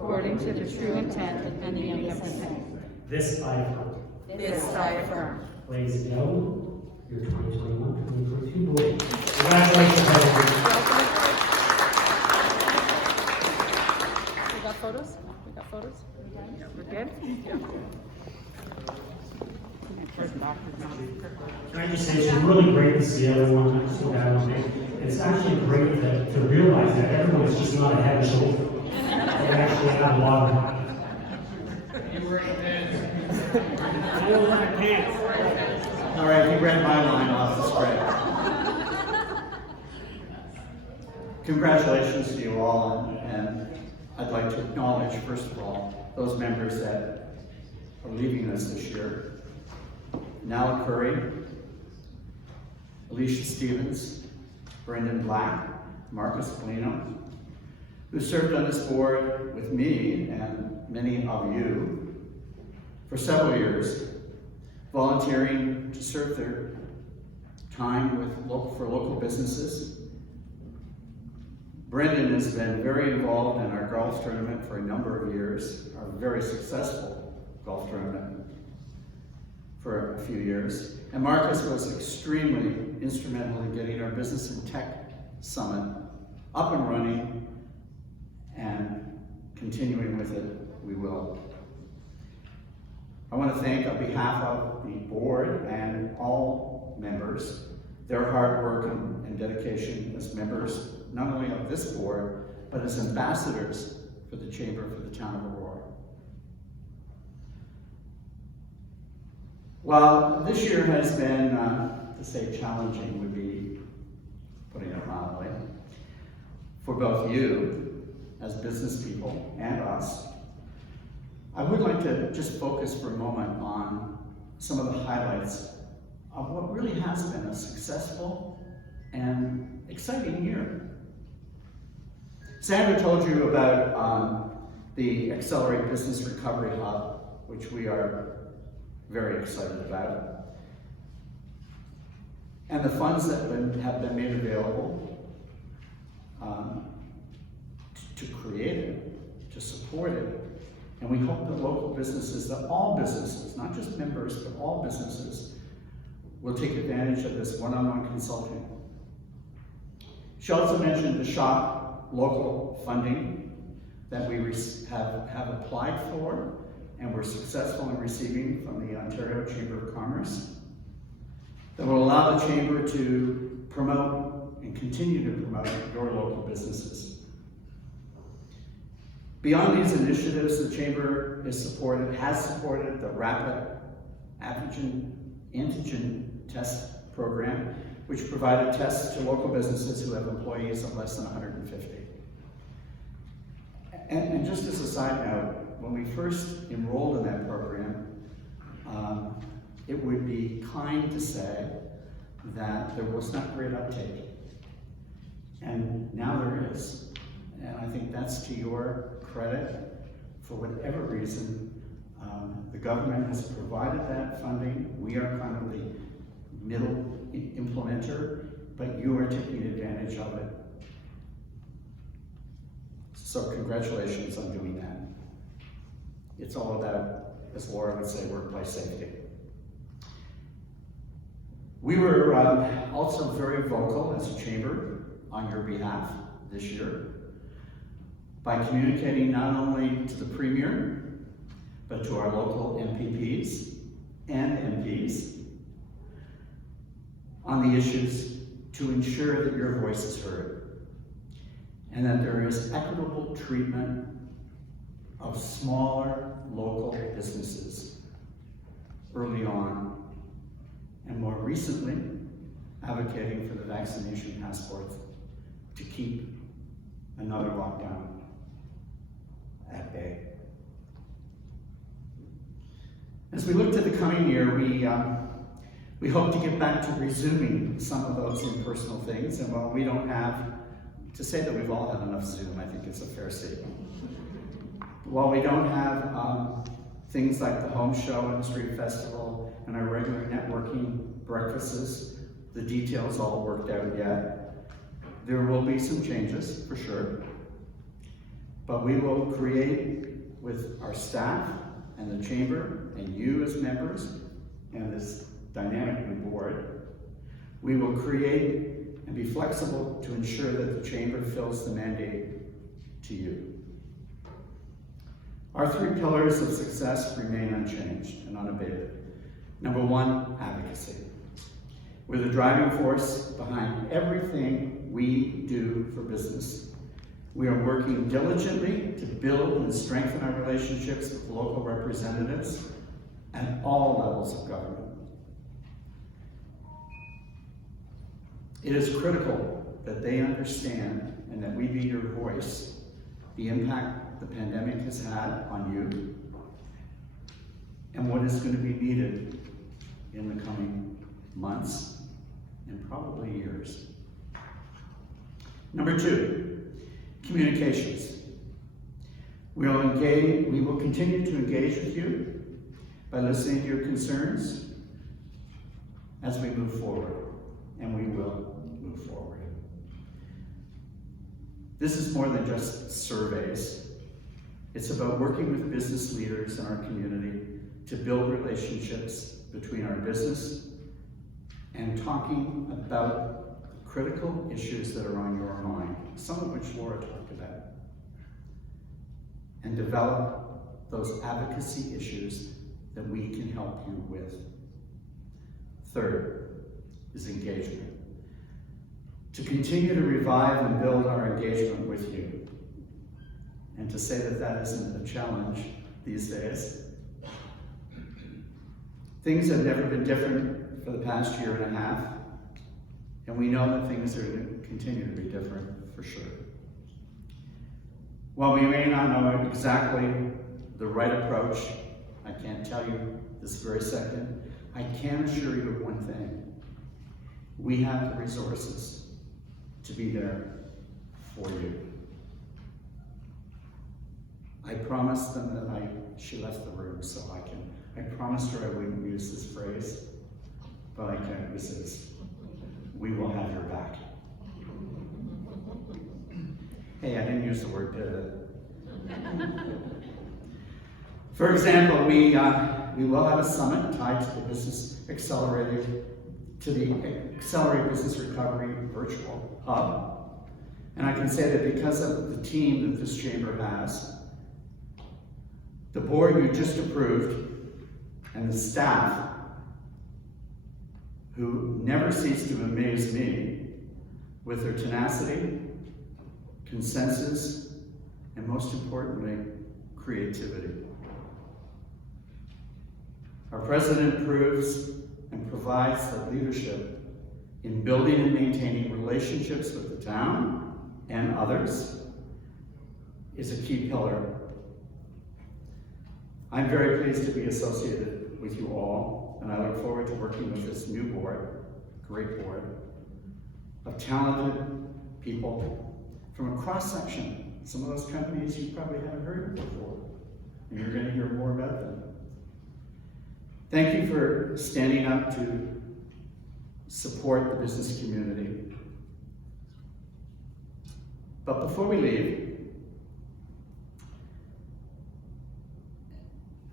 according to the true intent and meaning of the same. This I affirm. This I affirm. Ladies and gentlemen, your 2021-2022 board. Congratulations, everyone. We got photos? We got photos? We're good? Can I just say, it's really great to see everyone so down. It's actually great to realize that everyone is just not a head and shoulder. They actually have a lot of. You were in bed. I don't wear pants. All right, he read my line off the spread. Congratulations to you all, and I'd like to acknowledge, first of all, those members that are leaving us this year. Nala Curry, Alicia Stevens, Brendan Black, Marcus Polino, who served on this board with me and many of you for several years, volunteering to serve their time for local businesses. Brendan has been very involved in our golf tournament for a number of years, our very successful golf tournament for a few years. And Marcus was extremely instrumental in getting our Business and Tech Summit up and running, and continuing with it, we will. I want to thank, on behalf of the board and all members, their hard work and dedication as members, not only of this board, but as ambassadors for the Chamber for the town of Aurora. While this year has been, to say challenging would be putting it mildly, for both you as business people and us, I would like to just focus for a moment on some of the highlights of what really has been a successful and exciting year. Sandra told you about the Accelerate Business Recovery Hub, which we are very excited about, and the funds that have been made available to create it, to support it. And we hope that local businesses, that all businesses, not just members, but all businesses, will take advantage of this one-on-one consulting. She also mentioned the SHOP local funding that we have applied for and were successful in receiving from the Ontario Chamber of Commerce, that will allow the Chamber to promote and continue to promote your local businesses. Beyond these initiatives, the Chamber has supported the rapid Antigen test program, which provided tests to local businesses who have employees of less than 150. And just as a side note, when we first enrolled in that program, it would be kind to say that there was not great uptake. And now there is. And I think that's to your credit. For whatever reason, the government has provided that funding. We are kind of the middle implementer, but you are taking advantage of it. So congratulations on doing that. It's all about, as Laura would say, workplace safety. We were also very vocal as a chamber on your behalf this year by communicating not only to the Premier, but to our local MPPs and MPs on the issues to ensure that your voice is heard and that there is equitable treatment of smaller local businesses early on, and more recently, advocating for the vaccination passports to keep another lockdown at bay. As we look to the coming year, we hope to get back to resuming some of those impersonal things, and while we don't have, to say that we've all had enough Zoom, I think it's a fair statement. While we don't have things like the home show and the street festival and our regular networking breakfasts, the details all worked out yet, there will be some changes for sure. But we will create with our staff and the chamber and you as members and this dynamic new board, we will create and be flexible to ensure that the chamber fills the mandate to you. Our three pillars of success remain unchanged and unabated. Number one, advocacy. We're the driving force behind everything we do for business. We are working diligently to build and strengthen our relationships with local representatives at all levels of government. It is critical that they understand and that we be your voice the impact the pandemic has had on you, and what is going to be needed in the coming months and probably years. Number 2, communications. We will continue to engage with you by listening to your concerns as we move forward, and we will move forward. This is more than just surveys. It's about working with business leaders in our community to build relationships between our business and talking about critical issues that are on your mind, some of which Laura talked about, and develop those advocacy issues that we can help you with. Third is engagement. To continue to revive and build our engagement with you, and to say that that isn't a challenge these days. Things have never been different for the past year and a half, and we know that things are going to continue to be different for sure. While we may not know exactly the right approach, I can't tell you this very second, I can assure you of one thing. We have the resources to be there for you. I promised them that she left the room, so I promised her I wouldn't use this phrase, but I can't resist. We will have your back. Hey, I didn't use the word pivot. For example, we will have a summit tied to the Business Accelerator, to the Accelerate Business Recovery Virtual Hub. And I can say that because of the team that this chamber has, the board you just approved, and the staff who never cease to amaze me with their tenacity, consensus, and most importantly, creativity. Our president proves and provides the leadership in building and maintaining relationships with the town and others is a key pillar. I'm very pleased to be associated with you all, and I look forward to working with this new board, great board, of talented people from a cross-section. Some of those companies you probably haven't heard of before, and you're going to hear more about them. Thank you for standing up to support the business community. But before we leave,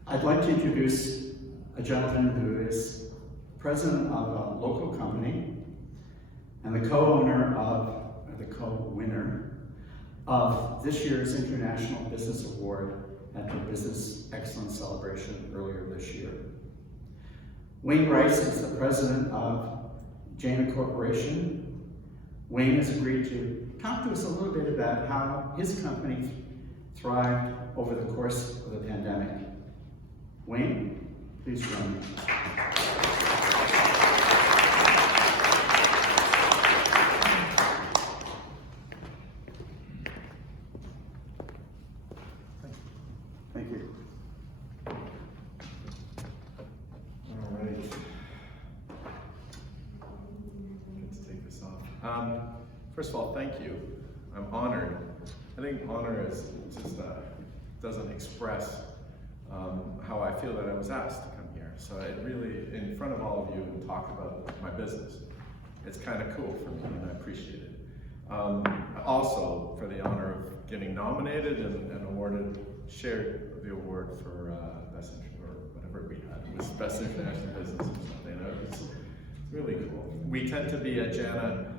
I'd like to introduce a gentleman who is president of a local company and the co-winner of this year's International Business Award at the Business Excellence Celebration earlier this year. Wayne Bryce is the president of Jana Corporation. Wayne has agreed to talk to us a little bit about how his company thrived over the course of the pandemic. Wayne, please join me. Thank you. All right. Let's take this off. First of all, thank you. I'm honored. I think honor is just doesn't express how I feel that I was asked to come here. So it really, in front of all of you, and talk about my business. It's kind of cool for me, and I appreciate it. Also, for the honor of getting nominated and awarded, shared the award for best or whatever we had. It was best international business or something. It's really cool. We tend to be at Jana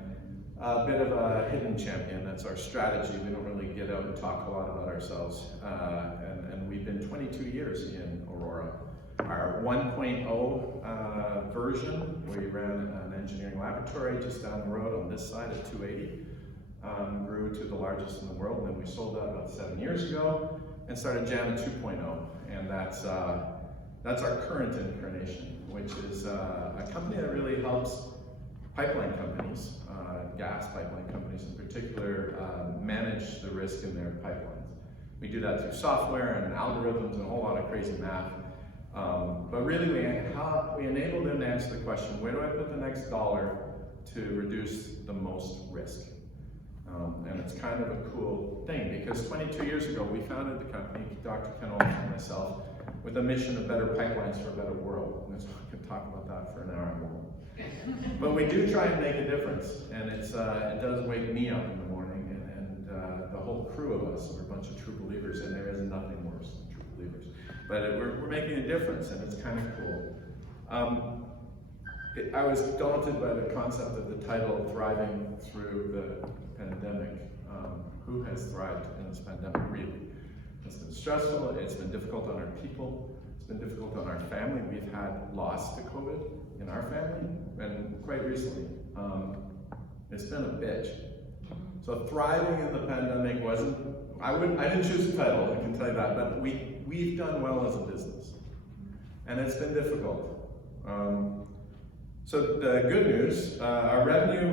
a bit of a hidden champion. That's our strategy. We don't really get out and talk a lot about ourselves. And we've been 22 years in Aurora. Our 1.0 version, we ran an engineering laboratory just down the road on this side at 280, grew to the largest in the world. And then we sold that about 7 years ago and started Jana 2.0. And that's our current incarnation, which is a company that really helps pipeline companies, gas pipeline companies in particular, manage the risk in their pipelines. We do that through software and algorithms and a whole lot of crazy math. But really, we enable them to answer the question, where do I put the next dollar to reduce the most risk? And it's kind of a cool thing, because 22 years ago, we founded the company, Dr. Ken Olson and myself, with a mission of better pipelines for a better world. And so we can talk about that for an hour and more. But we do try and make a difference, and it does wake me up in the morning, and the whole crew of us, we're a bunch of true believers, and there is nothing worse than true believers. But we're making a difference, and it's kind of cool. I was daunted by the concept of the title, Thriving Through the Pandemic. Who has thrived in this pandemic, really? It's been stressful, it's been difficult on our people, it's been difficult on our family. We've had loss to COVID in our family, and quite recently. It's been a bitch. So thriving in the pandemic wasn't, I didn't choose the title, I can tell you that, but we've done well as a business. And it's been difficult. So the good news, our revenue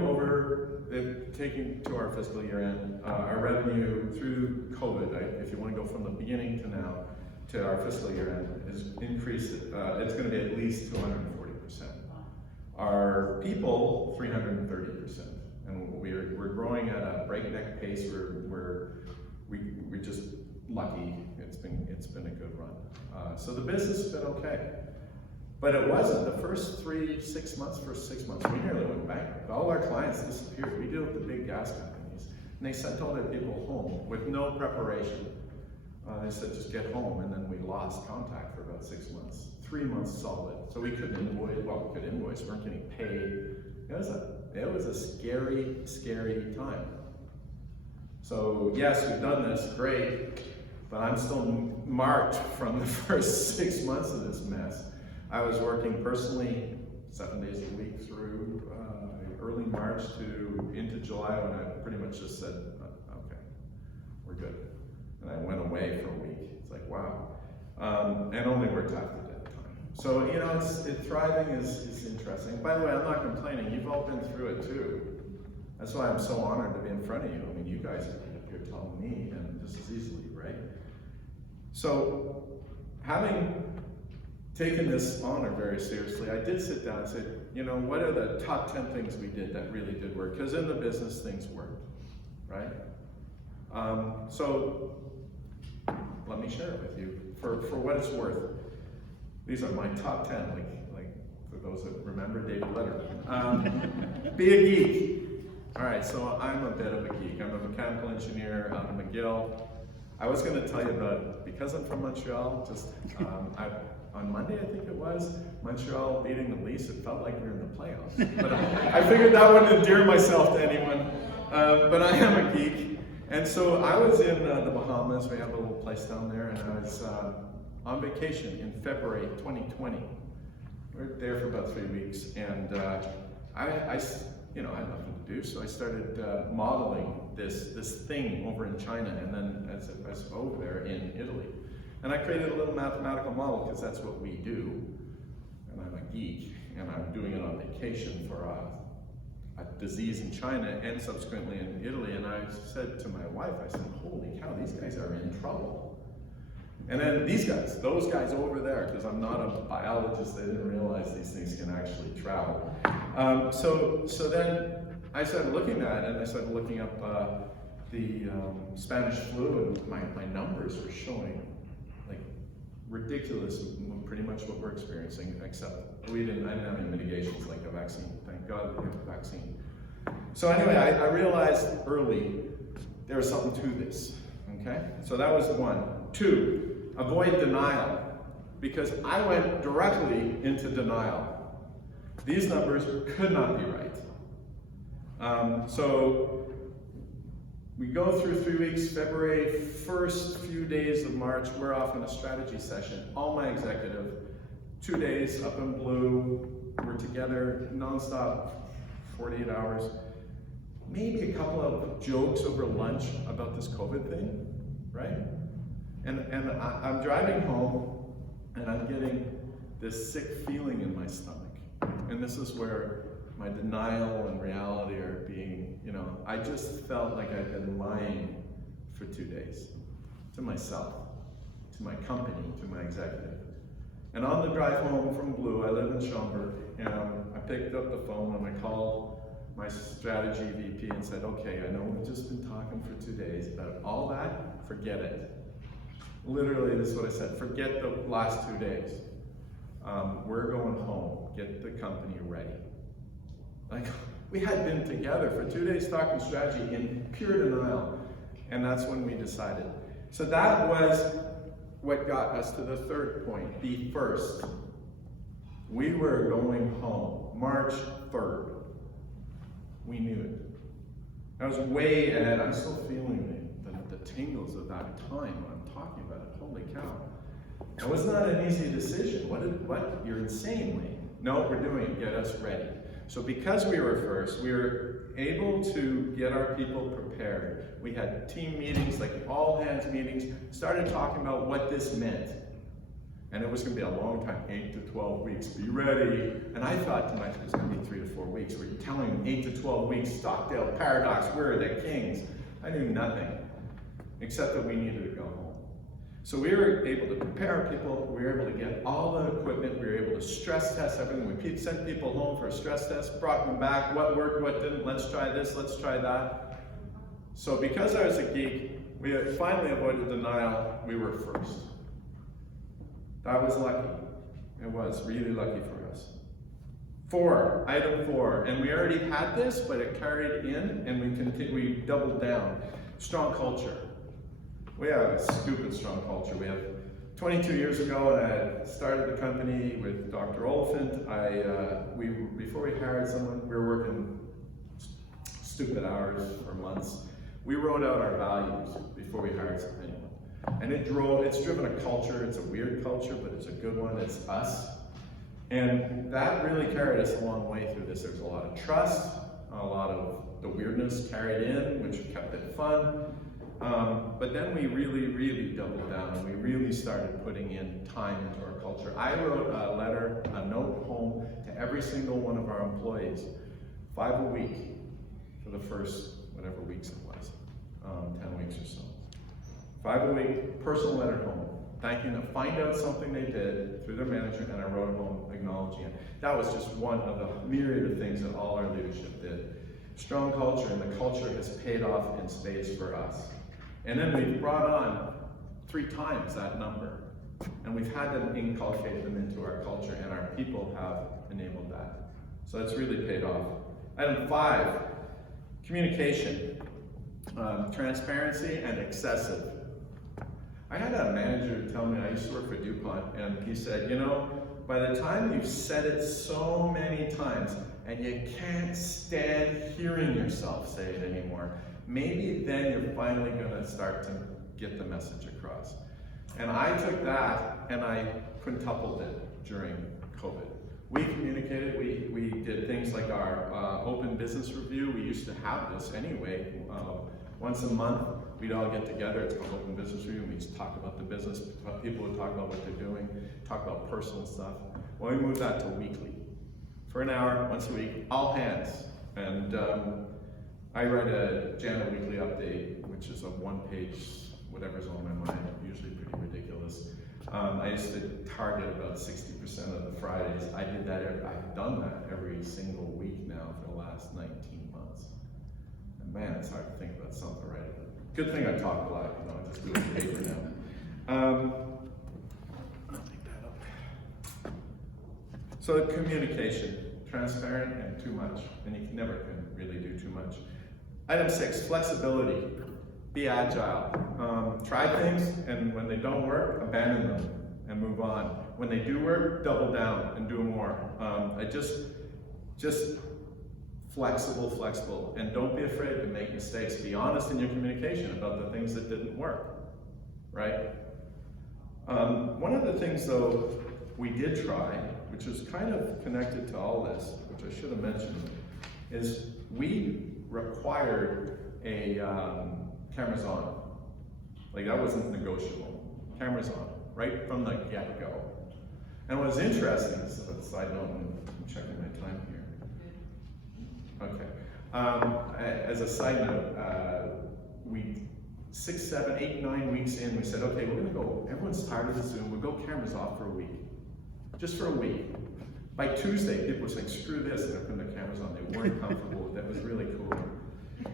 taking to our fiscal year end, our revenue through COVID, if you want to go from the beginning to now, to our fiscal year end, is increased, it's going to be at least 240%. Our people, 330%. And we're growing at a breakneck pace. We're just lucky. It's been a good run. So the business has been okay. But it wasn't. The first 6 months, we nearly went bankrupt. All our clients disappeared. We deal with the big gas companies. And they sent all their people home with no preparation. They said, just get home, and then we lost contact for about 6 months. 3 months solid. So we couldn't invoice, we could invoice, we weren't getting paid. It was a scary, scary time. So yes, we've done this, great, but I'm still marked from the first 6 months of this mess. I was working personally 7 days a week through early March to into July, when I pretty much just said, okay, we're good. And I went away for a week. It's like, wow. And only worked after that time. So, thriving is interesting. By the way, I'm not complaining. You've all been through it too. That's why I'm so honored to be in front of you. I mean, you guys are up here telling me, and just as easily, right? So, having taken this honor very seriously, I did sit down and say, what are the top 10 things we did that really did work? Because in the business, things worked, right? So let me share it with you for what it's worth. These are my top 10, like for those that remember David Letterman. Be a geek. All right, so I'm a bit of a geek. I'm a mechanical engineer out of McGill. I was going to tell you about, because I'm from Montreal, on Monday, I think it was, Montreal beating the Leafs, it felt like we were in the playoffs. But I figured that wouldn't endear myself to anyone. But I am a geek. And so I was in the Bahamas. We have a little place down there, and I was on vacation in February 2020. We were there for about 3 weeks, and I had nothing to do, so I started modeling this thing over in China, and then as I was over there in Italy. And I created a little mathematical model, because that's what we do. And I'm a geek, and I'm doing it on vacation for a disease in China and subsequently in Italy. And I said to my wife, I said, holy cow, these guys are in trouble. And then those guys over there, because I'm not a biologist, they didn't realize these things can actually travel. So then I started looking at it, and I started looking up the Spanish flu, and my numbers were showing like ridiculous, pretty much what we're experiencing, except I didn't have any mitigations like a vaccine. Thank God we have a vaccine. So anyway, I realized early there was something to this, okay? So that was 1. 2, avoid denial, because I went directly into denial. These numbers could not be right. So we go through 3 weeks, February, first few days of March, we're off in a strategy session. All my executive, 2 days up in blue, we're together nonstop, 48 hours. Maybe a couple of jokes over lunch about this COVID thing, right? And I'm driving home, and I'm getting this sick feeling in my stomach. And this is where my denial and reality are being, I just felt like I'd been lying for 2 days. to myself, to my company, to my executive. And on the drive home from Blue, I live in Schaumburg, and I picked up the phone and I called my strategy VP and said, okay, I know we've just been talking for 2 days about all that, forget it. Literally, this is what I said, forget the last 2 days. We're going home, get the company ready. Like, we had been together for 2 days talking strategy in pure denial, and that's when we decided. So that was what got us to the third point, be first. We were going home, March 3rd. We knew it. I was way ahead. I'm still feeling the tingles of that time when I'm talking about it. Holy cow. It was not an easy decision. What? You're insane, Wayne. No, we're doing it. Get us ready. So because we were first, we were able to get our people prepared. We had team meetings, like all hands meetings, started talking about what this meant. And it was going to be a long time, 8 to 12 weeks, be ready. And I thought to myself, it's going to be 3 to 4 weeks. We're telling them 8 to 12 weeks, Stockdale Paradox, we're the kings. I knew nothing, except that we needed to go home. So we were able to prepare people, we were able to get all the equipment, we were able to stress test everything. We sent people home for a stress test, brought them back, what worked, what didn't, let's try this, let's try that. So because I was a geek, we had finally avoided denial, we were first. That was lucky. It was really lucky for us. 4, item 4, and we already had this, but it carried in, and we doubled down. Strong culture. We have a stupid strong culture. We have 22 years ago, when I started the company with Dr. Oliphant, before we hired someone, we were working stupid hours for months. We wrote out our values before we hired anyone. And it's driven a culture. It's a weird culture, but it's a good one. It's us. And that really carried us a long way through this. There's a lot of trust, a lot of the weirdness carried in, which kept it fun. But then we really, really doubled down, and we really started putting in time into our culture. I wrote a note home to every single one of our employees, 5 a week for the first whatever weeks it was, 10 weeks or so. 5 a week, personal letter home, thanking them, find out something they did through their manager, and I wrote home acknowledging it. That was just one of the myriad of things that all our leadership did. Strong culture, and the culture has paid off in spades for us. And then we've brought on 3 times that number, and we've had to inculcate them into our culture, and our people have enabled that. So it's really paid off. Item 5, communication, transparency and excessive. I had a manager tell me, I used to work for DuPont, and he said, you know, by the time you've said it so many times, and you can't stand hearing yourself say it anymore, maybe then you're finally going to start to get the message across. And I took that and I quintupled it during COVID. We communicated, we did things like our open business review. We used to have this anyway. Once a month, we'd all get together. It's called open business review. We just talk about the business. People would talk about what they're doing, talk about personal stuff. Well, we moved that to weekly. For an hour, once a week, all hands. And I write a Janet Weekly Update, which is a 1-page, whatever's on my mind, usually pretty ridiculous. I used to target about 60% of the Fridays. I've done that every single week now for the last 19 months. And man, it's hard to think about something to write about. Good thing I talk a lot, you know, I just do it in paper now. I'll take that up. So communication, transparent and too much, and you never can really do too much. Item 6, flexibility. Be agile. Try things, and when they don't work, abandon them and move on. When they do work, double down and do more. Just flexible, and don't be afraid to make mistakes. Be honest in your communication about the things that didn't work, right? One of the things, though, we did try, which is kind of connected to all this, which I should have mentioned, is we required a cameras on. Like, that wasn't negotiable. Cameras on, right from the get-go. And what's interesting, this is a side note, and I'm checking my time here. Okay. As a side note, we 6, 7, 8, 9 weeks in, we said, okay, we're gonna go, everyone's tired of the Zoom, we'll go cameras off for a week. Just for a week. By Tuesday, people were saying, screw this, and they're putting their cameras on. They weren't comfortable with it. That was really cool.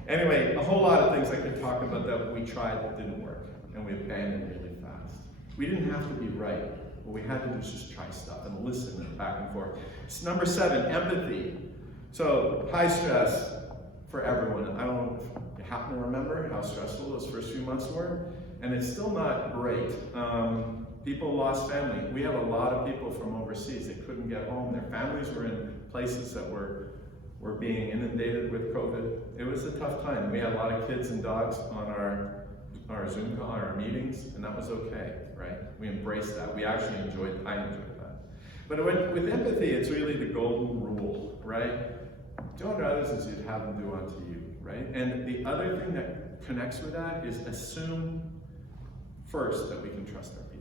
Anyway, a whole lot of things I could talk about that we tried that didn't work, and we abandoned really fast. We didn't have to be right. What we had to do is just try stuff and listen and back and forth. It's number 7, empathy. So, high stress for everyone. I don't know if you happen to remember how stressful those first few months were, and it's still not great. People lost family. We have a lot of people from overseas. They couldn't get home. Their families were in places that were being inundated with COVID. It was a tough time. We had a lot of kids and dogs on our Zoom call, our meetings, and that was okay, right? We embraced that. I enjoyed that. But with empathy, it's really the golden rule, right? Do unto others as you'd have them do unto you, right? And the other thing that connects with that is assume first that we can trust our people.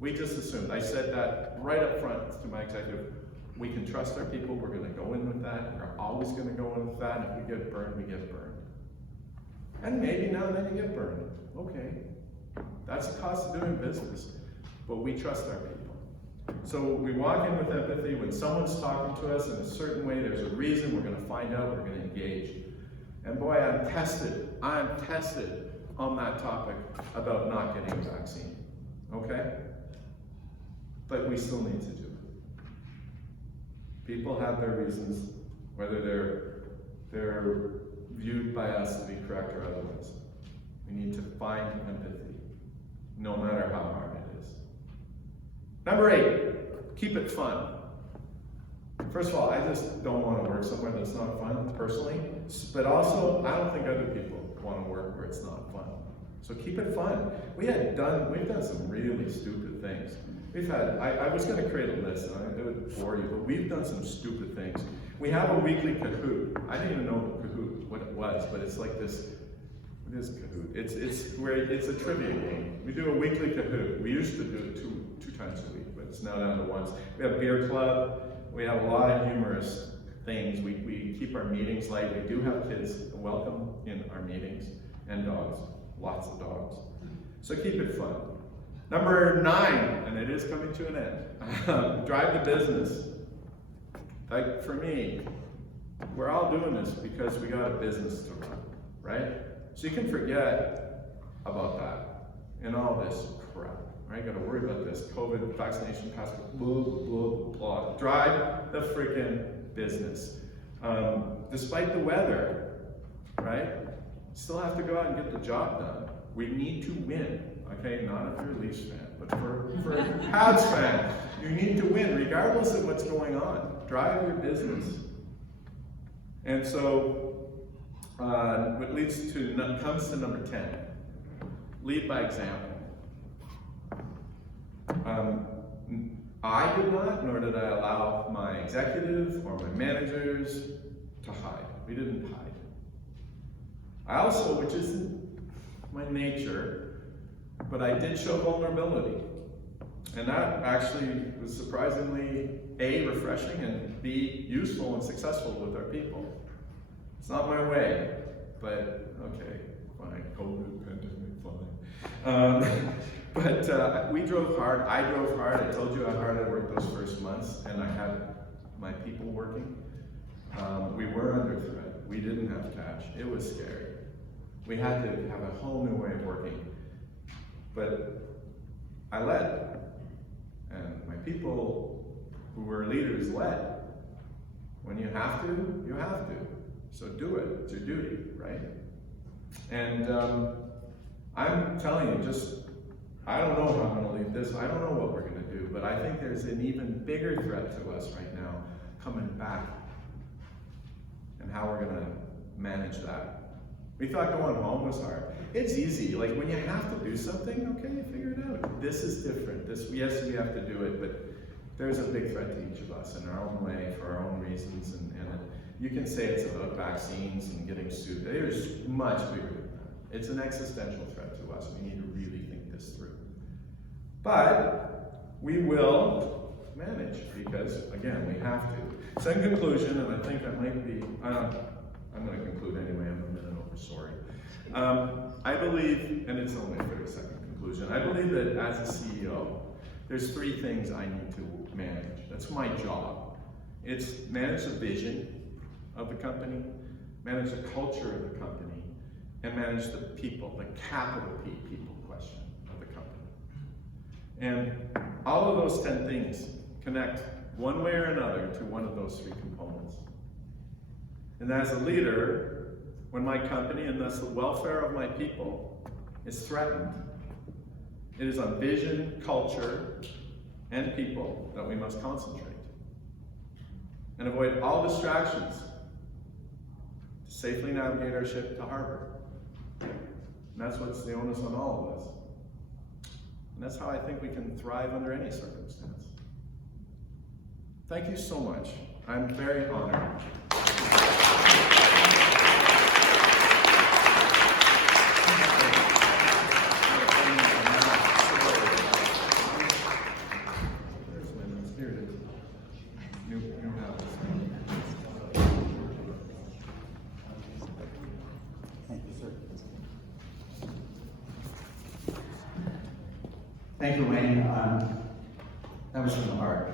We just assumed. I said that right up front to my executive. We can trust our people. We're going to go in with that. We're always going to go in with that. And if we get burned, we get burned. And maybe now and then you get burned. Okay. That's the cost of doing business. But we trust our people. So we walk in with empathy. When someone's talking to us in a certain way, there's a reason. We're going to find out. We're going to engage. And boy, I'm tested on that topic about not getting a vaccine. Okay? But we still need to do it. People have their reasons, whether they're viewed by us to be correct or otherwise. We need to find empathy, no matter how hard it is. Number 8, keep it fun. First of all, I just don't want to work somewhere that's not fun, personally. But also, I don't think other people want to work where it's not fun. So keep it fun. We've done some really stupid things. I was going to create a list, and it would bore you, but we've done some stupid things. We have a weekly Kahoot. I didn't even know Kahoot, what it was, but it's like this. What is Kahoot? It's a trivia game. We do a weekly Kahoot. We used to do it two times a week, but it's now down to once. We have beer club. We have a lot of humorous things. We keep our meetings light. We do have kids welcome in our meetings, and dogs. Lots of dogs. So keep it fun. Number 9, and it is coming to an end, drive the business. Like for me, we're all doing this because we got a business to run, right? So you can forget about that and all this crap, right? Got to worry about this COVID, vaccination passport, blah, blah, blah. Drive the freaking business. Despite the weather, right? Still have to go out and get the job done. We need to win. Okay, not if you're a Leafs fan, but for a Habs fan, you need to win regardless of what's going on. Drive your business. And so, what comes to number 10, lead by example. I did not, nor did I allow my executive or my managers to hide. We didn't hide. I also, which isn't my nature, but I did show vulnerability. And that actually was surprisingly, A, refreshing, and B, useful and successful with our people. It's not my way, but okay, fine, COVID, pandemic, fine. But we drove hard, I drove hard, I told you how hard I worked those first months, and I had my people working. We were under threat, we didn't have cash, it was scary. We had to have a whole new way of working. But I led, and my people who were leaders led. When you have to, you have to. So do it, it's your duty, right? And I'm telling you, I don't know how I'm gonna leave this, I don't know what we're gonna do, but I think there's an even bigger threat to us right now coming back, and how we're gonna manage that. We thought going home was hard. It's easy, like when you have to do something, okay, you figure it out. This is different, yes, we have to do it, but there's a big threat to each of us in our own way, for our own reasons, and you can say it's about vaccines and getting sued. There's much bigger than that. It's an existential threat to us. We need to really think this through. But we will manage because, again, we have to. So in conclusion, and I think I might be, I'm going to conclude anyway, I'm a minute over, sorry. I believe, and it's only a 30-second conclusion, I believe that as a CEO, there's 3 things I need to manage. That's my job. It's manage the vision of the company, manage the culture of the company, and manage the people, the capital P people question of the company. And all of those 10 things connect one way or another to one of those 3 components. And as a leader, when my company, and thus the welfare of my people, is threatened, it is on vision, culture, and people that we must concentrate. And avoid all distractions to safely navigate our ship to harbor. And that's what's the onus on all of us. And that's how I think we can thrive under any circumstance. Thank you so much. I'm very honored. Here it is. New house. Thank you, sir. Thank you, Wayne. That was from the heart.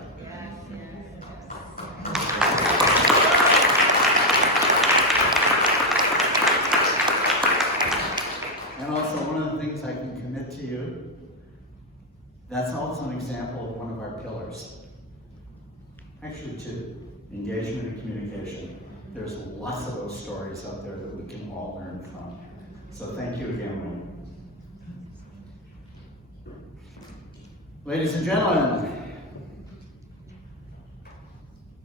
And also, one of the things I can commit to you, that's also an example of one of our pillars. Actually, 2, engagement and communication. There's lots of those stories out there that we can all learn from. So thank you again, Wayne. Ladies and gentlemen,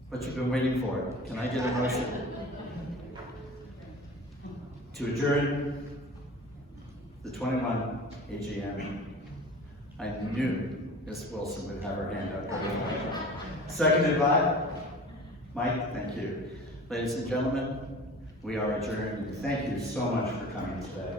what you've been waiting for, can I get a motion to adjourn the 21 AGM? I knew Ms. Wilson would have her hand up. Seconded by Mike, thank you. Ladies and gentlemen, we are adjourned. Thank you so much for coming today.